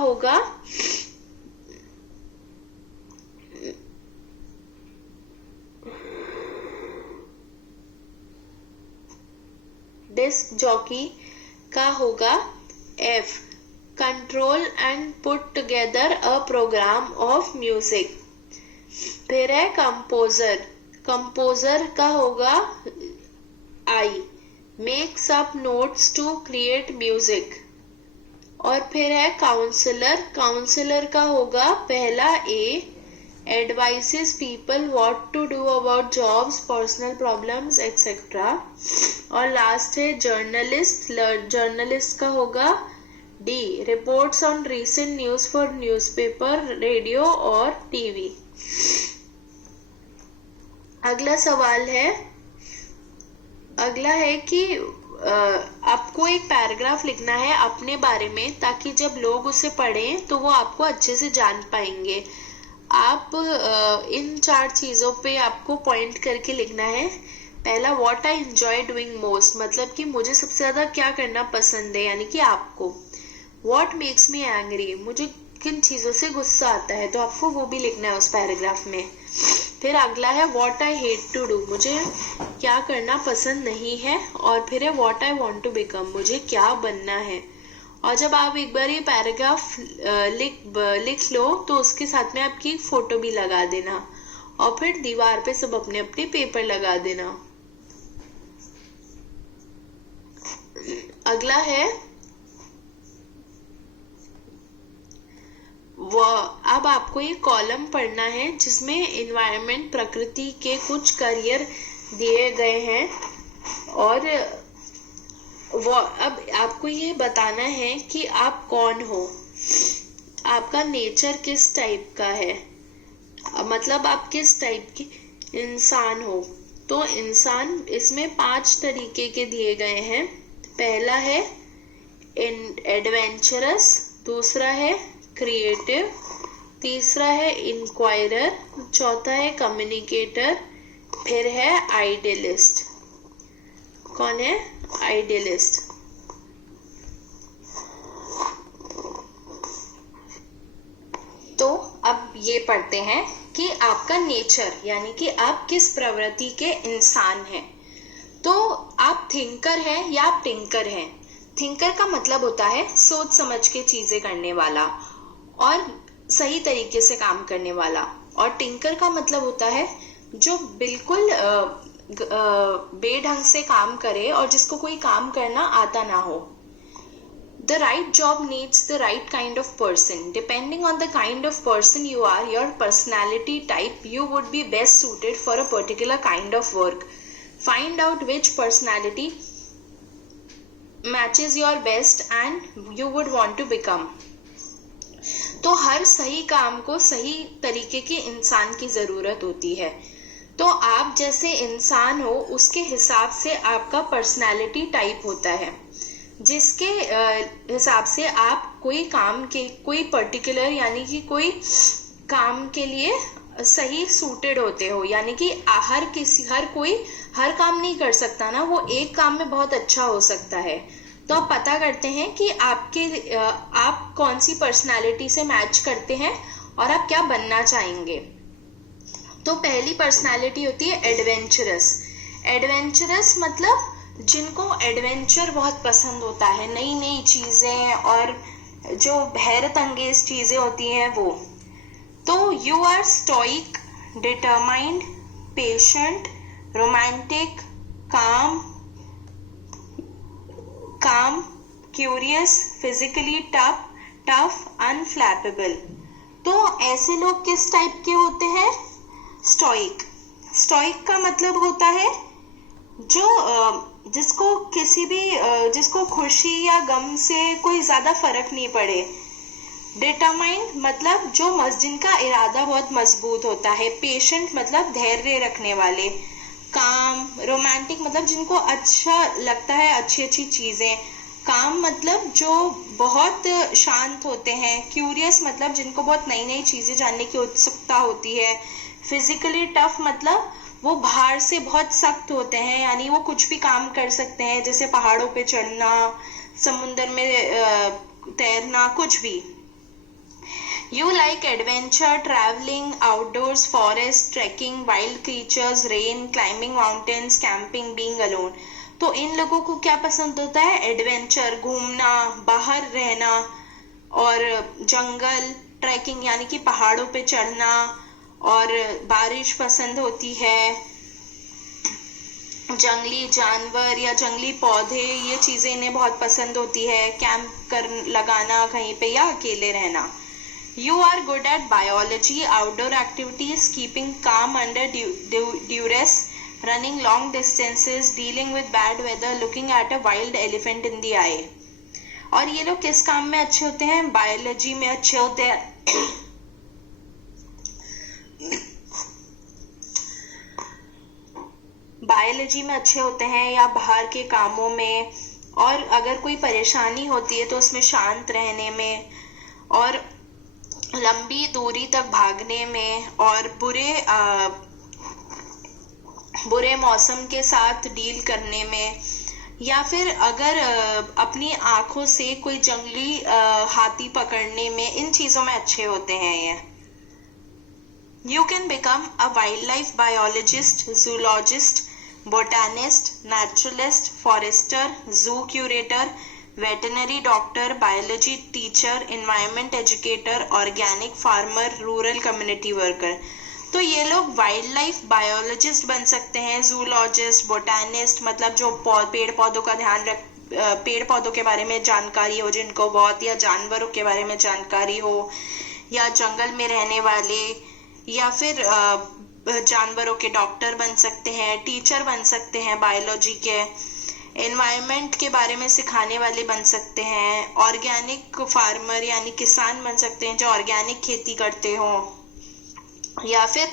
होगा F. Control and put together a programme of music. फिर है कंपोजर. कंपोजर का होगा I. Makes up notes to create music. और फिर है काउंसलर. काउंसलर का होगा पहला A. Advises people what to do about jobs, personal problems etcetera. और लास्ट है जर्नलिस्ट. जर्नलिस्ट का होगा D. Reports on recent news for newspaper, radio और टीवी. अगला है कि आपको एक पैराग्राफ लिखना है अपने बारे में, ताकि जब लोग उसे पढ़ें तो वो आपको अच्छे से जान पाएंगे. आप इन 4 चीजों पे आपको पॉइंट करके लिखना है. पहला, what I enjoy doing most, मतलब कि मुझे सबसे ज्यादा क्या करना पसंद है, यानी कि आपको. व्हाट मेक्स मी एंग्री, मुझे किन चीजों से गुस्सा आता है, तो आपको वो भी लिखना है उस पैराग्राफ में. फिर अगला है what I hate to do, मुझे क्या करना पसंद नहीं है. और फिर है what I want to become, मुझे क्या बनना है. और जब आप एक बार ये पैराग्राफ लिख लो तो उसके साथ में आपकी फोटो भी लगा देना और फिर दीवार पे सब अपने अपने पेपर लगा देना. अगला है अब आपको ये कॉलम पढ़ना है जिसमें एनवायरनमेंट, प्रकृति के कुछ करियर दिए गए हैं. और अब आपको ये बताना है कि आप कौन हो, आपका नेचर किस टाइप का है, मतलब आप किस टाइप के इंसान हो. तो इंसान इसमें 5 तरीके के दिए गए हैं. पहला है एडवेंचरस, दूसरा है क्रिएटिव, तीसरा है इंक्वायरर, चौथा है कम्युनिकेटर, फिर है आइडियलिस्ट. कौन है आइडियलिस्ट? तो अब ये पढ़ते हैं कि आपका नेचर, यानी कि आप किस प्रवृत्ति के इंसान हैं. तो आप थिंकर हैं या आप टिंकर हैं. थिंकर का मतलब होता है सोच समझ के चीजें करने वाला और सही तरीके से काम करने वाला. और टिंकर का मतलब होता है जो बिल्कुल बेढंग से काम करे और जिसको कोई काम करना आता ना हो. The right job needs the right kind of person. Depending on the kind of person you are, your personality type, you would be best suited for a particular kind of work. Find out which personality matches your best and you would want to become. तो हर सही काम को सही तरीके के इंसान की जरूरत होती है. तो आप जैसे इंसान हो उसके हिसाब से आपका पर्सनालिटी टाइप होता है, जिसके हिसाब से आप कोई पर्टिकुलर यानी कि कोई काम के लिए सही सूटेड होते हो. यानी कि हर कोई हर काम नहीं कर सकता ना, वो एक काम में बहुत अच्छा हो सकता है. तो आप पता करते हैं कि आप कौन सी पर्सनालिटी से मैच करते हैं और आप क्या बनना चाहेंगे. तो पहली पर्सनालिटी होती है एडवेंचरस. एडवेंचरस मतलब जिनको एडवेंचर बहुत पसंद होता है, नई नई चीजें और जो हैरत अंगेज चीजें होती हैं वो. तो you are stoic, determined, patient, romantic, calm, curious, physically tough, unflappable. तो ऐसे लोग किस टाइप के होते हैं? स्टोइक. स्टोइक का मतलब होता है जिसको जिसको खुशी या गम से कोई ज्यादा फर्क नहीं पड़े। डिटरमाइंड मतलब जिनका इरादा बहुत मजबूत होता है। पेशेंट मतलब धैर्य रखने वाले। काम रोमांटिक मतलब जिनको अच्छा लगता है अच्छी अच्छी चीजें। काम मतलब जो बहुत शांत होते हैं। क्यूरियस मतलब जिनको बहुत नई नई चीजें जानने की उत्सुकता होती है। फिजिकली टफ मतलब वो बाहर से बहुत सख्त होते हैं, यानी वो कुछ भी काम कर सकते हैं, जैसे पहाड़ों पे चढ़ना, समुद्र में तैरना, कुछ भी। You like adventure, traveling, outdoors, forest, trekking, wild creatures, rain, climbing mountains, camping, being alone. तो इन लोगों को क्या पसंद होता है? एडवेंचर, घूमना, बाहर रहना, और जंगल, ट्रैकिंग यानी कि पहाड़ों पे चढ़ना, और बारिश पसंद होती है। जंगली जानवर या जंगली पौधे, ये चीजें इन्हें बहुत पसंद होती है। कैंप लगाना कहीं पे या अकेले रहना। You are good at biology, outdoor activities, keeping calm under duress, running long distances, dealing with bad weather, looking at a wild elephant in the eye. और ये लोग किस काम में अच्छे होते हैं? बायोलॉजी में अच्छे होते हैं। बायोलॉजी में अच्छे होते हैं या बाहर के कामों में, और अगर कोई परेशानी होती है तो उसमें शांत रहने में, और लंबी दूरी तक भागने में, और बुरे मौसम के साथ डील करने में, या फिर अगर अपनी आंखों से कोई जंगली हाथी पकड़ने में, इन चीजों में अच्छे होते हैं ये। You can become a wildlife biologist, zoologist, botanist, naturalist, forester, zoo curator, veterinary doctor, biology teacher, environment educator, organic farmer, rural community worker. तो ये लोग वाइल्ड लाइफ बायोलॉजिस्ट बन सकते हैं, जूलॉजिस्ट, बोटानिस्ट मतलब जो पेड़ पौधों का ध्यान रख, पेड़ पौधों के बारे में जानकारी हो जिनको बहुत, या जानवरों के बारे में जानकारी हो, या जंगल में रहने वाले, या फिर जानवरों के डॉक्टर बन सकते हैं, टीचर बन सकते हैं बायोलॉजी के, एनवायरनमेंट के बारे में सिखाने वाले बन सकते हैं, ऑर्गेनिक फार्मर यानी किसान बन सकते हैं जो ऑर्गेनिक खेती करते हो, या फिर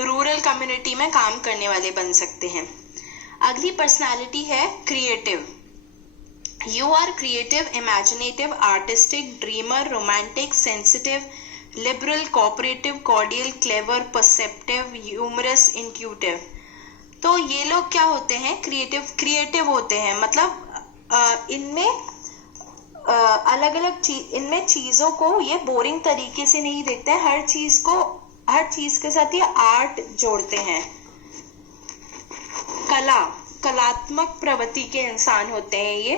रूरल कम्युनिटी में काम करने वाले बन सकते हैं। अगली पर्सनालिटी है creative. You are creative, imaginative, artistic, dreamer, romantic, sensitive, liberal, cooperative, cordial, clever, perceptive, humorous, intuitive. तो ये लोग क्या होते हैं? क्रिएटिव होते हैं, मतलब इनमें अलग अलग इनमें चीजों को ये बोरिंग तरीके से नहीं देखते हैं। हर चीज के साथ ये आर्ट जोड़ते हैं। कलात्मक प्रवृत्ति के इंसान होते हैं ये।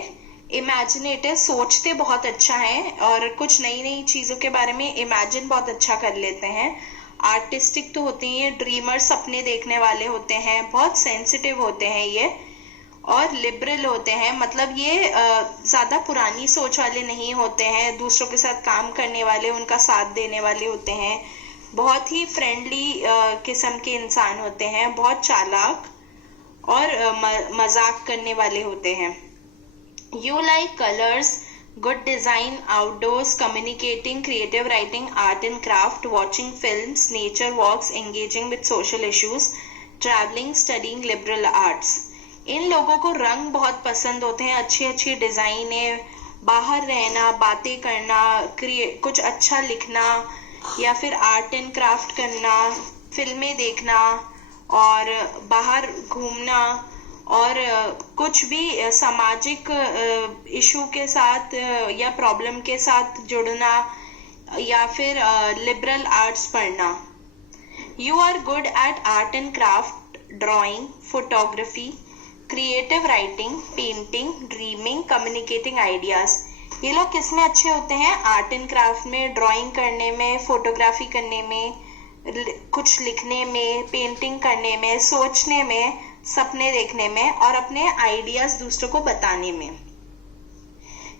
इमेजिनेटिव, सोचते बहुत अच्छा है और कुछ नई नई चीजों के बारे में इमेजिन बहुत अच्छा कर लेते हैं। आर्टिस्टिक तो होते हैं, ड्रीमर सपने देखने वाले होते हैं, बहुत सेंसिटिव होते हैं ये, और लिबरल होते हैं, मतलब ये ज्यादा पुरानी सोच वाले नहीं होते हैं, दूसरों के साथ काम करने वाले, उनका साथ देने वाले होते हैं, बहुत ही फ्रेंडली किस्म के इंसान होते हैं, बहुत चालाक और मजाक करने वाले होते हैं। You like colours, good design, outdoors, communicating, creative writing, art and craft, watching films, nature walks, engaging with social issues, traveling, studying liberal arts. इन लोगों को रंग बहुत पसंद होते हैं, अच्छी अच्छी डिजाइनें, बाहर रहना, बातें करना, कुछ अच्छा लिखना, या फिर आर्ट एंड क्राफ्ट करना, फिल्में देखना, और बाहर घूमना, और कुछ भी सामाजिक इशू के साथ या प्रॉब्लम के साथ जुड़ना, या फिर लिबरल आर्ट्स पढ़ना। You are good at art and craft, drawing, photography, creative writing, painting, dreaming, communicating ideas. ये लोग किस में अच्छे होते हैं? आर्ट एंड क्राफ्ट में, ड्राइंग करने में, फोटोग्राफी करने में, कुछ लिखने में, पेंटिंग करने में, सोचने में, सपने देखने में, और अपने आइडियाज दूसरों को बताने में।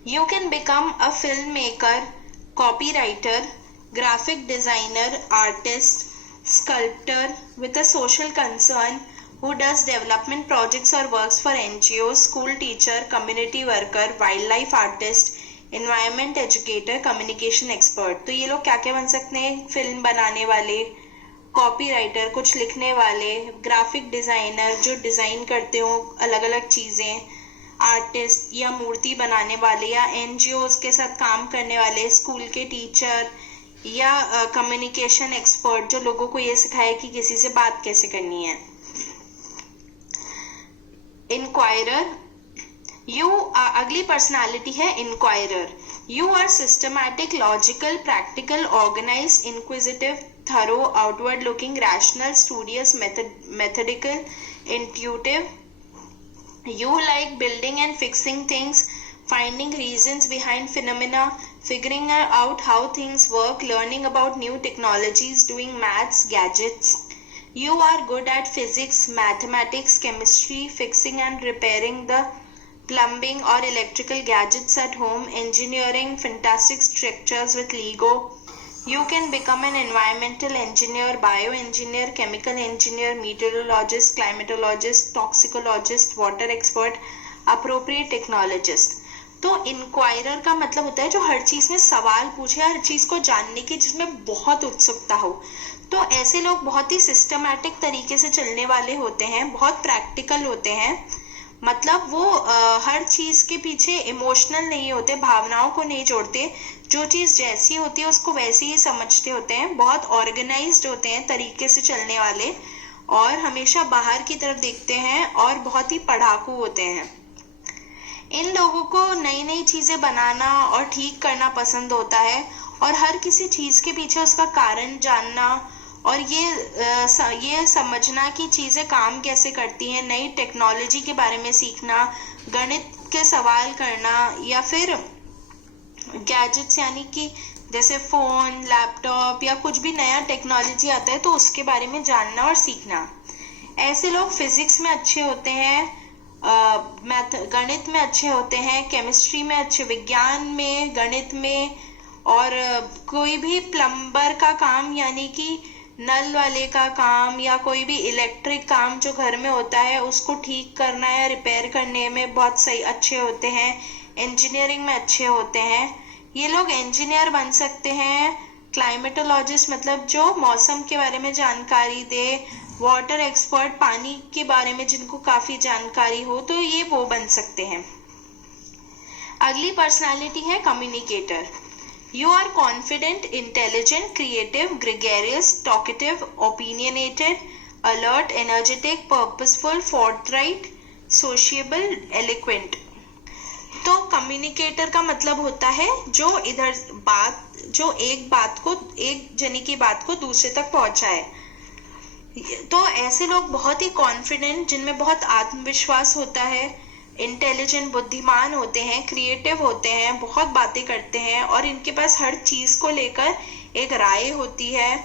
You can become a film maker, copy writer, graphic designer, artist, sculptor with a social concern, who does development projects or works for NGOs, school teacher, community worker, wildlife artist, environment educator, communication expert। तो ये लोग क्या क्या बन सकते हैं? Film बनाने वाले, कॉपी राइटर कुछ लिखने वाले, ग्राफिक डिजाइनर जो डिजाइन करते हो अलग अलग चीजें, आर्टिस्ट या मूर्ति बनाने वाले, या एनजीओज के साथ काम करने वाले, स्कूल के टीचर, या कम्युनिकेशन एक्सपर्ट जो लोगों को ये सिखाए कि किसी से बात कैसे करनी है। इंक्वायरर, अगली पर्सनालिटी है inquirer. You are systematic, logical, practical, organise, inquisitive, thorough, outward looking, rational, studious, methodical, intuitive. You like building and fixing things, finding reasons behind phenomena, figuring out how things work, learning about new technologies, doing maths, gadgets. You are good at physics, mathematics, chemistry, fixing and repairing the plumbing or electrical gadgets at home, engineering fantastic structures with Lego. You can become an environmental engineer, bioengineer, chemical engineer, meteorologist, climatologist, toxicologist, water expert, appropriate technologist। तो inquirer का मतलब होता है जो हर चीज में सवाल पूछे, हर चीज को जानने की जिसमें बहुत उत्सुकता हो। तो ऐसे लोग बहुत ही सिस्टमैटिक तरीके से चलने वाले होते हैं, बहुत प्रैक्टिकल होते हैं, मतलब वो हर चीज के पीछे इमोशनल नहीं होते, भावनाओं को नहीं जोड़ते, जो चीज जैसी होती है उसको वैसे ही समझते होते हैं, बहुत ऑर्गेनाइज्ड होते हैं तरीके से चलने वाले, और हमेशा बाहर की तरफ देखते हैं और बहुत ही पढ़ाकू होते हैं। इन लोगों को नई नई चीजें बनाना और ठीक करना पसंद होता है, और हर किसी चीज के पीछे उसका कारण जानना, और ये समझना कि चीजें काम कैसे करती हैं, नई टेक्नोलॉजी के बारे में सीखना, गणित के सवाल करना, या फिर गैजेट्स यानी कि जैसे फोन, लैपटॉप या कुछ भी नया टेक्नोलॉजी आता है तो उसके बारे में जानना और सीखना। ऐसे लोग फिजिक्स में अच्छे होते हैं, गणित में अच्छे होते हैं, केमिस्ट्री में अच्छे, विज्ञान में, गणित में, और कोई भी प्लम्बर का काम यानी कि नल वाले का काम या कोई भी इलेक्ट्रिक काम जो घर में होता है उसको ठीक करना या रिपेयर करने में बहुत सही अच्छे होते हैं। इंजीनियरिंग में अच्छे होते हैं। ये लोग इंजीनियर बन सकते हैं। क्लाइमेटोलॉजिस्ट मतलब जो मौसम के बारे में जानकारी दे, वाटर एक्सपर्ट पानी के बारे में जिनको काफी जानकारी हो, तो ये वो बन सकते हैं। अगली पर्सनालिटी है communicator. You are confident, intelligent, creative, gregarious, talkative, opinionated, alert, energetic, purposeful, forthright, sociable, eloquent। तो कम्युनिकेटर का मतलब होता है जो एक जने की बात को दूसरे तक पहुंचाए। तो ऐसे लोग बहुत ही कॉन्फिडेंट, जिनमें बहुत आत्मविश्वास होता है, इंटेलिजेंट बुद्धिमान होते हैं, क्रिएटिव होते हैं, बहुत बातें करते हैं, और इनके पास हर चीज को लेकर एक राय होती है।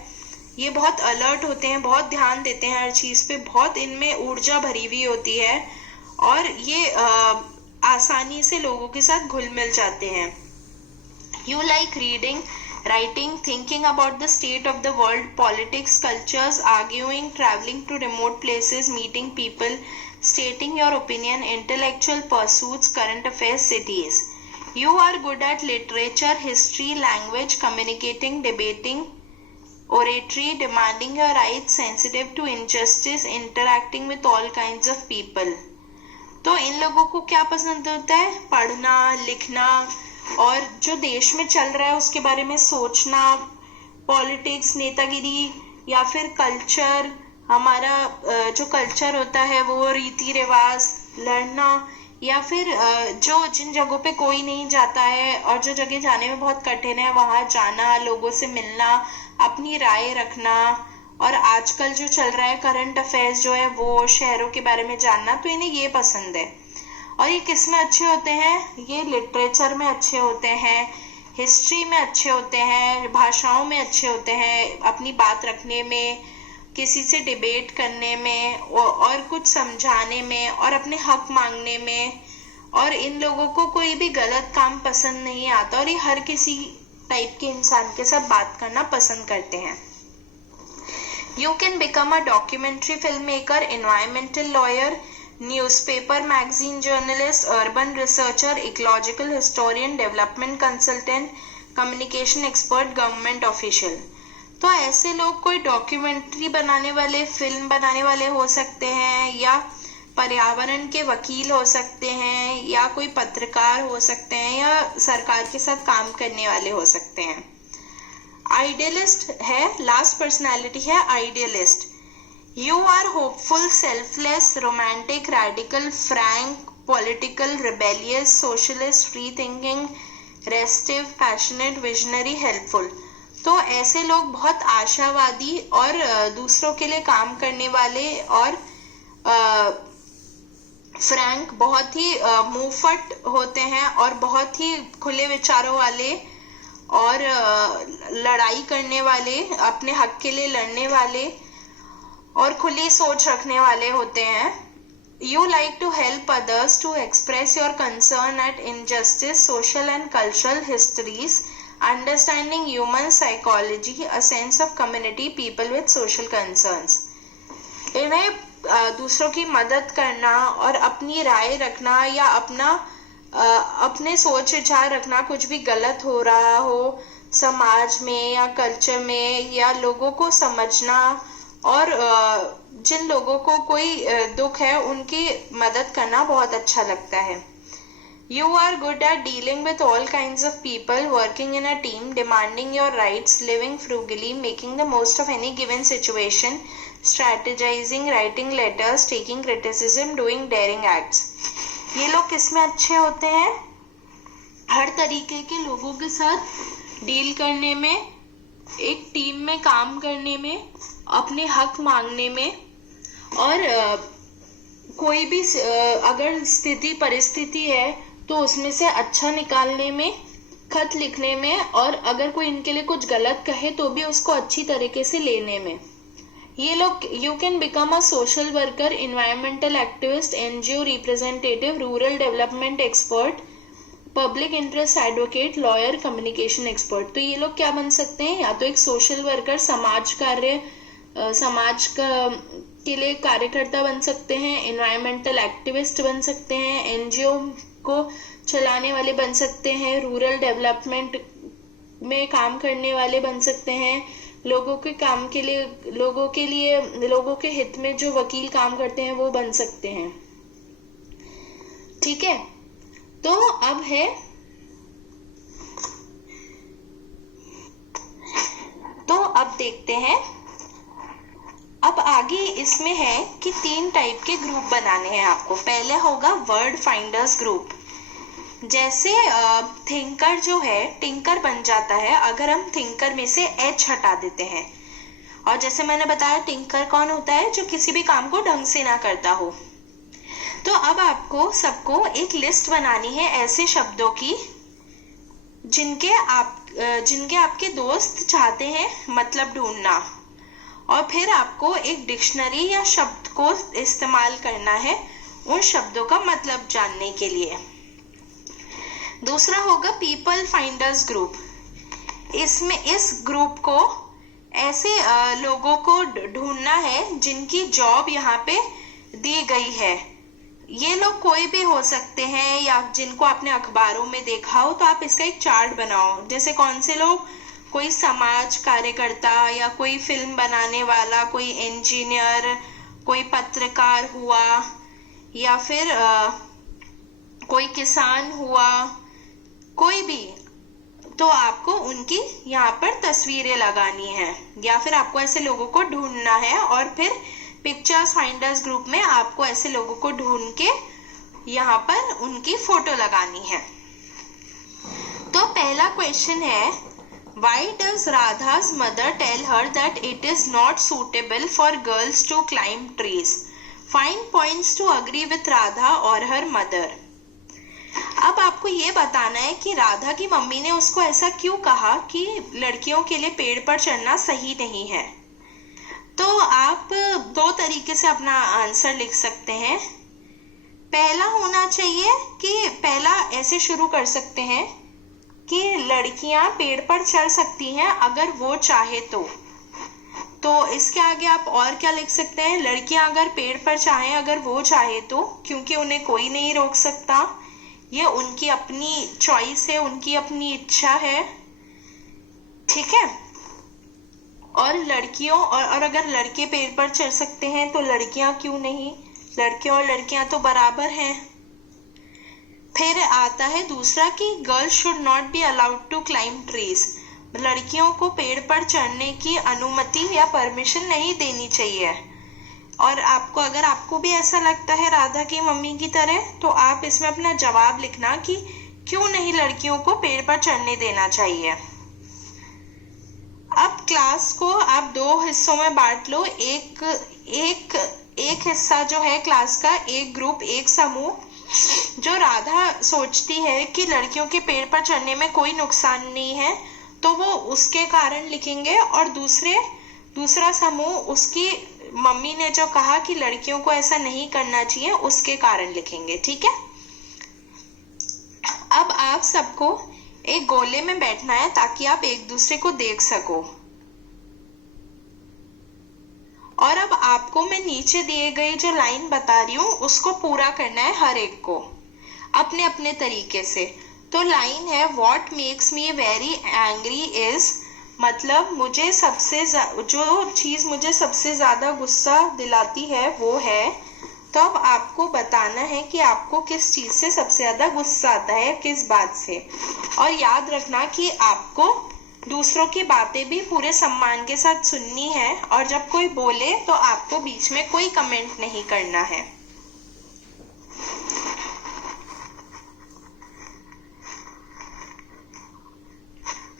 ये बहुत अलर्ट होते हैं, बहुत ध्यान देते हैं हर चीज पे, बहुत इनमें ऊर्जा भरी हुई होती है, और ये आसानी से लोगों के साथ घुल मिल जाते हैं। You like reading, writing, thinking about the state of the world, politics, cultures, arguing, traveling to remote places, meeting people, stating your opinion, intellectual pursuits, current affairs, cities. You are good at literature, history, language, communicating, debating, oratory, demanding your rights, sensitive to injustice, interacting with all kinds of people. तो इन लोगों को क्या पसंद होता है? पढ़ना, लिखना, और जो देश में चल रहा है उसके बारे में सोचना, पॉलिटिक्स, नेतागिरी, या फिर कल्चर, हमारा जो कल्चर होता है वो रीति रिवाज, लड़ना, या फिर जो जिन जगहों पे कोई नहीं जाता है और जो जगह जाने में बहुत कठिन है वहां जाना, लोगों से मिलना, अपनी राय रखना, और आजकल जो चल रहा है करंट अफेयर्स जो है वो शहरों के बारे में जानना, तो इन्हें ये पसंद है। और ये किस में अच्छे होते हैं? ये लिटरेचर में अच्छे होते हैं, हिस्ट्री में अच्छे होते हैं, भाषाओं में अच्छे होते हैं, अपनी बात रखने में, किसी से डिबेट करने में, और कुछ समझाने में, और अपने हक मांगने में। और इन लोगों को कोई भी गलत काम पसंद नहीं आता, और ये हर किसी टाइप के इंसान के साथ बात करना पसंद करते हैं। You can become a documentary filmmaker, environmental lawyer, newspaper magazine journalist, urban researcher, ecological historian, development consultant, communication expert, government official. तो ऐसे लोग कोई डॉक्यूमेंट्री बनाने वाले, फिल्म बनाने वाले हो सकते हैं, या पर्यावरण के वकील हो सकते हैं, या कोई पत्रकार हो सकते हैं, या सरकार के साथ काम करने वाले हो सकते हैं। आइडियलिस्ट है, लास्ट पर्सनालिटी है idealist. You are hopeful, selfless, romantic, radical, frank, political, rebellious, socialist, free thinking, restive, passionate, visionary, helpful. तो ऐसे लोग बहुत आशावादी और दूसरों के लिए काम करने वाले, और फ्रैंक बहुत ही मुंहफट होते हैं, और बहुत ही खुले विचारों वाले, और लड़ाई करने वाले, अपने हक के लिए लड़ने वाले, और खुली सोच रखने वाले होते हैं। You like to help others to express your concern at injustice, social and cultural histories, understanding human psychology, a sense of community, people with social concerns. इन्हें दूसरों की मदद करना और अपनी राय रखना, या अपने सोच विचार रखना, कुछ भी गलत हो रहा हो समाज में या कल्चर में, या लोगों को समझना, और जिन लोगों को कोई दुख है उनकी मदद करना बहुत अच्छा लगता है। You are good at dealing with all kinds of people, working in a team, demanding your rights, living frugally, making the most of any given situation, strategizing, writing letters, taking criticism, doing daring acts. ये लोग किसमें अच्छे होते हैं? हर तरीके के लोगों के साथ डील करने में, एक टीम में काम करने में, अपने हक मांगने में, और कोई भी अगर परिस्थिति है तो उसमें से अच्छा निकालने में, खत लिखने में, और अगर कोई इनके लिए कुछ गलत कहे तो भी उसको अच्छी तरीके से लेने में। ये लोग you can become a social worker, environmental activist, NGO representative, rural development expert, public interest advocate, lawyer, communication expert. तो ये लोग क्या बन सकते हैं? या तो एक सोशल वर्कर, समाज के लिए कार्यकर्ता बन सकते हैं, एनवायरमेंटल एक्टिविस्ट बन सकते हैं, एनजीओ को चलाने वाले बन सकते हैं, रूरल डेवलपमेंट में काम करने वाले बन सकते हैं, लोगों के काम के लिए, लोगों के हित में जो वकील काम करते हैं वो बन सकते हैं। ठीक है, तो अब देखते हैं, अब आगे इसमें है कि 3 टाइप के ग्रुप बनाने हैं आपको। पहले होगा वर्ड फाइंडर्स ग्रुप। जैसे थिंकर जो है, टिंकर बन जाता है अगर हम थिंकर में से एच हटा देते हैं। और जैसे मैंने बताया, टिंकर कौन होता है? जो किसी भी काम को ढंग से ना करता हो। तो अब आपको सबको एक लिस्ट बनानी है ऐसे शब्दों की जिनके आपके दोस्त चाहते हैं मतलब ढूंढना, और फिर आपको एक डिक्शनरी या शब्द को इस्तेमाल करना है उन शब्दों का मतलब जानने के लिए। दूसरा होगा पीपल फाइंडर्स ग्रुप। इस ग्रुप को ऐसे लोगों को ढूंढना है जिनकी जॉब यहाँ पे दी गई है। ये लोग कोई भी हो सकते हैं, या जिनको आपने अखबारों में देखा हो, तो आप इसका एक चार्ट बनाओ। जैसे कौन से लोग? कोई समाज कार्यकर्ता, या कोई फिल्म बनाने वाला, कोई इंजीनियर, कोई पत्रकार हुआ, या फिर कोई किसान हुआ, कोई भी। तो आपको उनकी यहाँ पर तस्वीरें लगानी है, या फिर आपको ऐसे लोगों को ढूंढना है, और फिर पिक्चर्स फाइंडर्स ग्रुप में आपको ऐसे लोगों को ढूंढ के यहाँ पर उनकी फोटो लगानी है। तो पहला क्वेश्चन है, why does Radha's mother tell her that it is not suitable for girls to climb trees? Find points to agree with Radha or her mother. अब आपको ये बताना है कि राधा की मम्मी ने उसको ऐसा क्यों कहा कि लड़कियों के लिए पेड़ पर चढ़ना सही नहीं है। तो आप 2 तरीके से अपना आंसर लिख सकते हैं। पहला होना चाहिए कि पहला ऐसे शुरू कर सकते हैं कि लड़कियां पेड़ पर चढ़ सकती हैं अगर वो चाहे तो। तो इसके आगे आप और क्या लिख सकते हैं, लड़कियां अगर पेड़ पर चाहें, अगर वो चाहे तो, क्योंकि उन्हें कोई नहीं रोक सकता, ये उनकी अपनी चॉइस है, उनकी अपनी इच्छा है, ठीक है। और लड़कियों और अगर लड़के पेड़ पर चढ़ सकते हैं तो लड़कियां क्यों नहीं, लड़के और लड़कियां तो बराबर हैं। फिर आता है दूसरा कि girls should not be allowed to climb trees, लड़कियों को पेड़ पर चढ़ने की अनुमति या परमिशन नहीं देनी चाहिए। और आपको, अगर आपको भी ऐसा लगता है राधा की मम्मी की तरह, तो आप इसमें अपना जवाब लिखना कि क्यों नहीं लड़कियों को पेड़ पर चढ़ने देना चाहिए। अब क्लास को आप दो हिस्सों में बांट लो। एक हिस्सा जो है क्लास का, एक ग्रुप, एक समूह, जो राधा सोचती है कि लड़कियों के पेड़ पर चढ़ने में कोई नुकसान नहीं है, तो वो उसके कारण लिखेंगे। और दूसरा समूह उसकी मम्मी ने जो कहा कि लड़कियों को ऐसा नहीं करना चाहिए, उसके कारण लिखेंगे, ठीक है। अब आप सबको एक गोले में बैठना है ताकि आप एक दूसरे को देख सको। और अब आपको मैं नीचे दिए गई जो लाइन बता रही हूँ उसको पूरा करना है, हर एक को अपने अपने तरीके से। तो लाइन है, what makes me very angry is, मतलब मुझे जो चीज मुझे सबसे ज्यादा गुस्सा दिलाती है वो है। तो अब आपको बताना है कि आपको किस चीज से सबसे ज्यादा गुस्सा आता है, किस बात से। और याद रखना कि आपको दूसरों की बातें भी पूरे सम्मान के साथ सुननी है, और जब कोई बोले तो आपको बीच में कोई कमेंट नहीं करना है।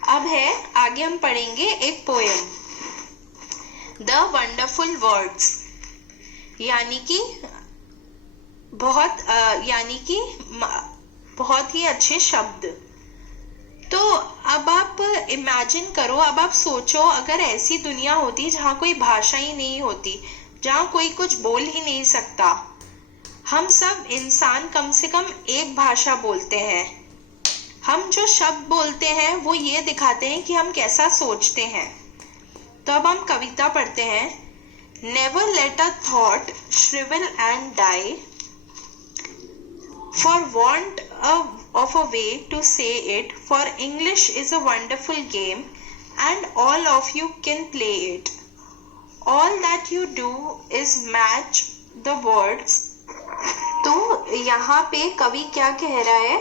अब है, आगे हम पढ़ेंगे एक पोएम, द वंडरफुल वर्ड्स, यानी कि बहुत ही अच्छे शब्द। तो अब आप इमेजिन करो, अब आप सोचो, अगर ऐसी दुनिया होती जहाँ कोई भाषा ही नहीं होती, जहाँ कोई कुछ बोल ही नहीं सकता, हम सब इंसान कम से कम एक भाषा बोलते हैं। हम जो शब्द बोलते हैं वो ये दिखाते हैं कि हम कैसा सोचते हैं। तो अब हम कविता पढ़ते हैं। Never let a thought shrivel and die, for want of a way to say it, for English is a wonderful game and all of you can play it. All that you do is match the words. तो यहाँ पे कवि क्या कह रहा है,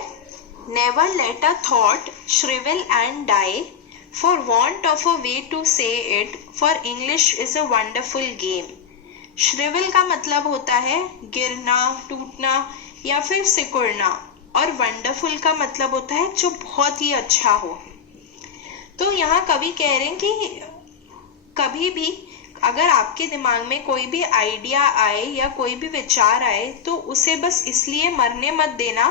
never let a thought shrivel and die, for want of a way to say it, for English is a wonderful game. shrivel का मतलब होता है गिरना, टूटना या फिर सिकुड़ना, और वंडरफुल का मतलब होता है जो बहुत ही अच्छा हो। तो यहाँ कवि कह रहे हैं कि कभी भी अगर आपके दिमाग में कोई भी आइडिया आए या कोई भी विचार आए, तो उसे बस इसलिए मरने मत देना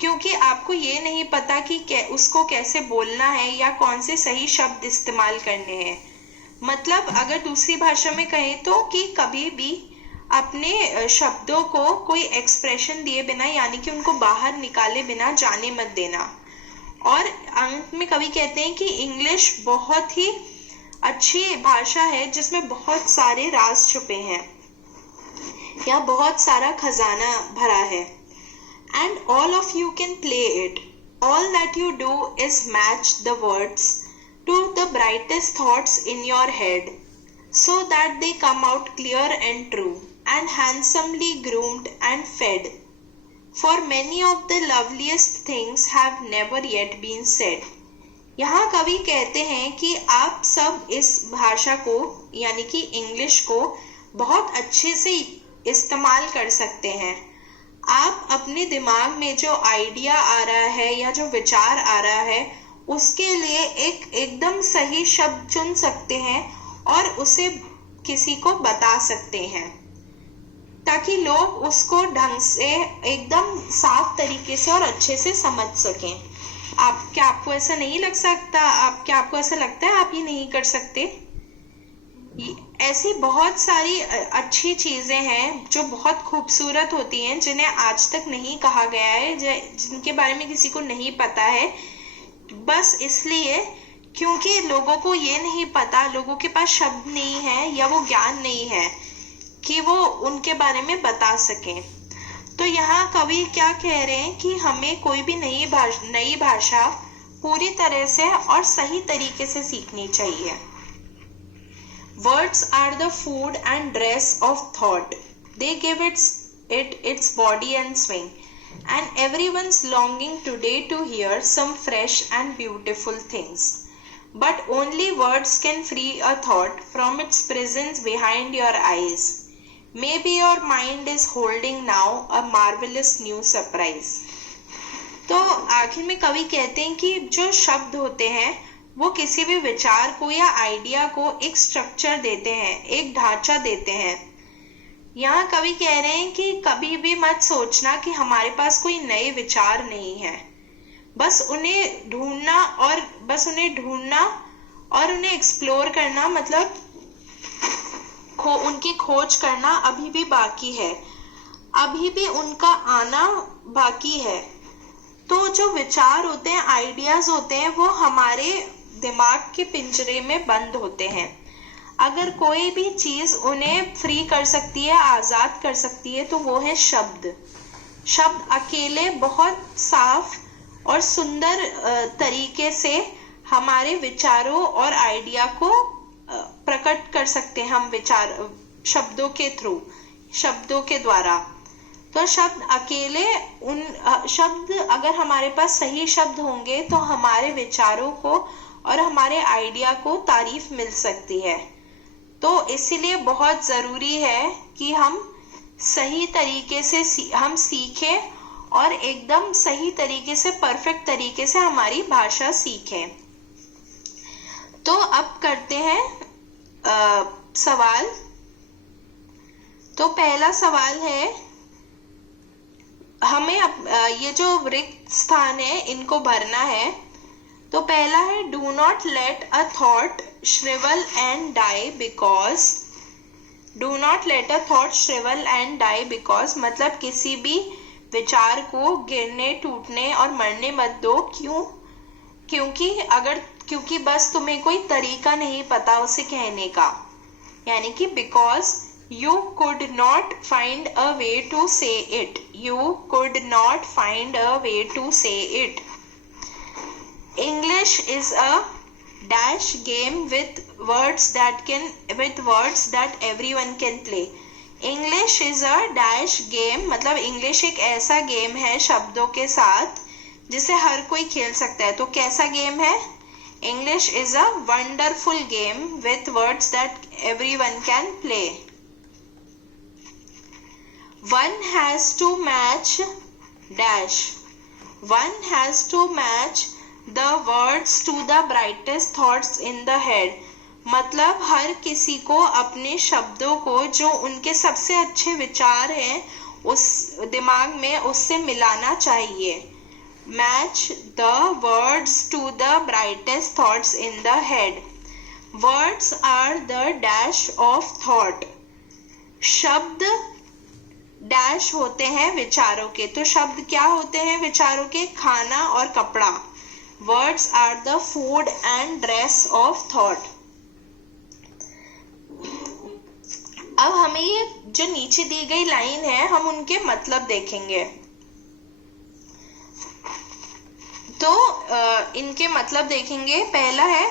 क्योंकि आपको ये नहीं पता कि उसको कैसे बोलना है या कौन से सही शब्द इस्तेमाल करने हैं। मतलब अगर दूसरी भाषा में कहें तो कि कभी भी अपने शब्दों को कोई एक्सप्रेशन दिए बिना, यानी कि उनको बाहर निकाले बिना जाने मत देना। और अंत में कवि कहते हैं कि इंग्लिश बहुत ही अच्छी भाषा है जिसमें बहुत सारे राज छुपे हैं या बहुत सारा खजाना भरा है। And all of you can play it, all that you do is match the words to the brightest thoughts in your head, so that they come out clear and true and handsomely groomed and fed, for many of the loveliest things have never yet been said. यहाँ कवि कहते हैं कि आप सब इस भाषा को यानी कि इंग्लिश को बहुत अच्छे से इस्तेमाल कर सकते हैं। आप अपने दिमाग में जो आइडिया आ रहा है या जो विचार आ रहा है उसके लिए एकदम सही शब्द चुन सकते हैं और उसे किसी को बता सकते हैं ताकि लोग उसको ढंग से एकदम साफ तरीके से और अच्छे से समझ सकें। आपको ऐसा नहीं लग सकता? आपको ऐसा लगता है आप ये नहीं कर सकते? ऐसी बहुत सारी अच्छी चीजें हैं जो बहुत खूबसूरत होती हैं, जिन्हें आज तक नहीं कहा गया है, जिनके बारे में किसी को नहीं पता है, बस इसलिए क्योंकि लोगों को ये नहीं पता, लोगों के पास शब्द नहीं है या वो ज्ञान नहीं है कि वो उनके बारे में बता सकें। तो यहाँ कवि क्या कह रहे हैं कि हमें कोई भी नई भाषा पूरी तरह से और सही तरीके से सीखनी चाहिए। Words are the food and dress of thought. They give it its body and swing. And everyone's longing today to hear some fresh and beautiful things. But only words can free a thought from its presence behind your eyes. Maybe your mind is holding now a marvelous new surprise. तो आखिर में कवि कहते हैं कि जो शब्द होते हैं वो किसी भी विचार को या आइडिया को एक स्ट्रक्चर देते हैं, एक ढांचा देते हैं। यहाँ कवि कह रहे हैं कि कभी भी मत सोचना कि हमारे पास कोई नए विचार नहीं है, बस उन्हें ढूंढना और उन्हें एक्सप्लोर करना, मतलब उनकी खोज करना अभी भी बाकी है, अभी भी उनका आना बाकी है। तो जो विचार होते हैं, आइडियाज होते हैं, वो हमारे दिमाग के पिंजरे में बंद होते हैं। अगर कोई भी चीज उन्हें फ्री कर सकती है, आजाद कर सकती है, तो वो है शब्द। शब्द अकेले बहुत साफ और सुंदर तरीके से हमारे विचारों और आइडिया को प्रकट कर सकते हैं। हम विचार शब्दों के थ्रू, शब्दों के द्वारा। तो शब्द अकेले, शब्द अगर हमारे पास सही शब्द होंगे तो हमारे विचारों को और हमारे आइडिया को तारीफ मिल सकती है। तो इसीलिए बहुत जरूरी है कि हम सही तरीके से हम सीखें और एकदम सही तरीके से, परफेक्ट तरीके से हमारी भाषा सीखें। तो अब करते हैं सवाल। तो पहला सवाल है, हमें ये जो रिक्त स्थान है इनको भरना है। तो पहला है, do not let a thought shrivel and die because. Do not let a thought shrivel and die because मतलब किसी भी विचार को गिरने, टूटने और मरने मत दो। क्यों? क्योंकि बस तुम्हें कोई तरीका नहीं पता उसे कहने का, यानी कि because you could not find a way to say it. You could not find a way to say it. English is a dash game with words that everyone can play. English is a dash game मतलब English एक ऐसा game है शब्दों के साथ जिसे हर कोई खेल सकता है। तो कैसा गेम है? English is a wonderful game with words that everyone can play. One has to match dash. One has to match the words to the brightest thoughts in the head. मतलब हर किसी को अपने शब्दों को जो उनके सबसे अच्छे विचार हैं उस दिमाग में उससे मिलाना चाहिए। Match the words to the brightest thoughts in the head. Words are the dash of thought. शब्द डैश होते हैं विचारों के। तो शब्द क्या होते हैं विचारों के? खाना और कपड़ा। Words are the food and dress of thought. अब हमें ये जो नीचे दी गई लाइन है हम उनके मतलब देखेंगे। तो इनके मतलब देखेंगे। पहला है,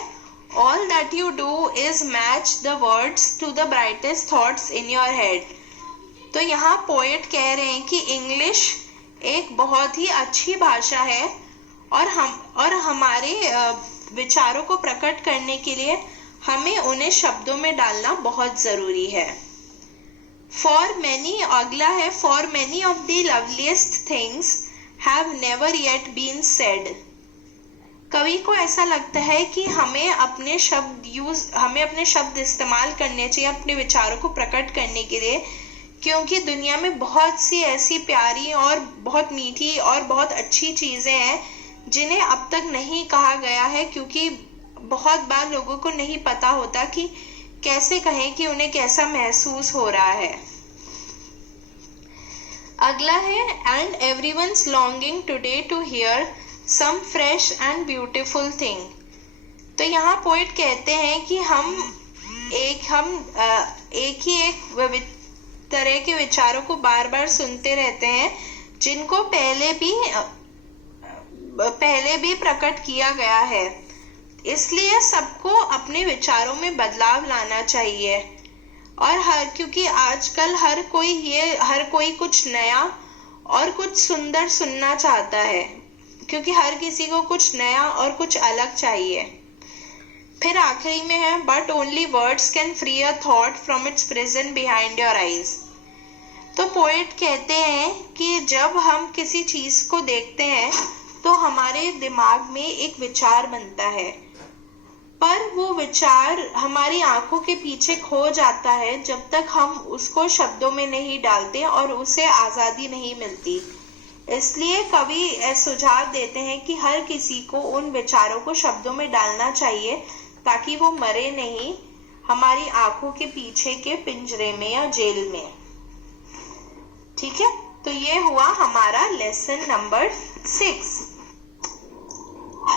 all that you do is match the words to the brightest thoughts in your head. तो यहाँ पोएट कह रहे हैं कि इंग्लिश एक बहुत ही अच्छी भाषा है और हमारे विचारों को प्रकट करने के लिए हमें उन्हें शब्दों में डालना बहुत जरूरी है। फॉर मैनी, अगला है, for many of the loveliest things have never yet been said. कवि को ऐसा लगता है कि हमें अपने शब्द इस्तेमाल करने चाहिए अपने विचारों को प्रकट करने के लिए, क्योंकि दुनिया में बहुत सी ऐसी प्यारी और बहुत मीठी और बहुत अच्छी चीजें हैं जिन्हें अब तक नहीं कहा गया है, क्योंकि बहुत बार लोगों को नहीं पता होता कि कैसे कहें कि उन्हें कैसा महसूस हो रहा है। अगला है, and everyone's longing today to hear some fresh and beautiful thing. तो यहाँ पोएट कहते हैं कि हम एक ही तरह के विचारों को बार बार सुनते रहते हैं, जिनको पहले भी प्रकट किया गया है। इसलिए सबको अपने विचारों में बदलाव लाना चाहिए। और क्योंकि आजकल हर कोई कुछ नया और कुछ सुंदर सुनना चाहता है, क्योंकि हर किसी को कुछ नया और कुछ अलग चाहिए। फिर आखिरी में है, but only words can free a thought from its prison behind your eyes. तो पोएट कहते हैं कि जब हम किसी चीज को देखते हैं तो हमारे दिमाग में एक विचार बनता है, पर वो विचार हमारी आंखों के पीछे खो जाता है जब तक हम उसको शब्दों में नहीं डालते और उसे आजादी नहीं मिलती। इसलिए कवि सुझाव देते हैं कि हर किसी को उन विचारों को शब्दों में डालना चाहिए, ताकि वो मरे नहीं हमारी आंखों के पीछे के पिंजरे में या जेल में। ठीक है, तो ये हुआ हमारा लेसन नंबर 6।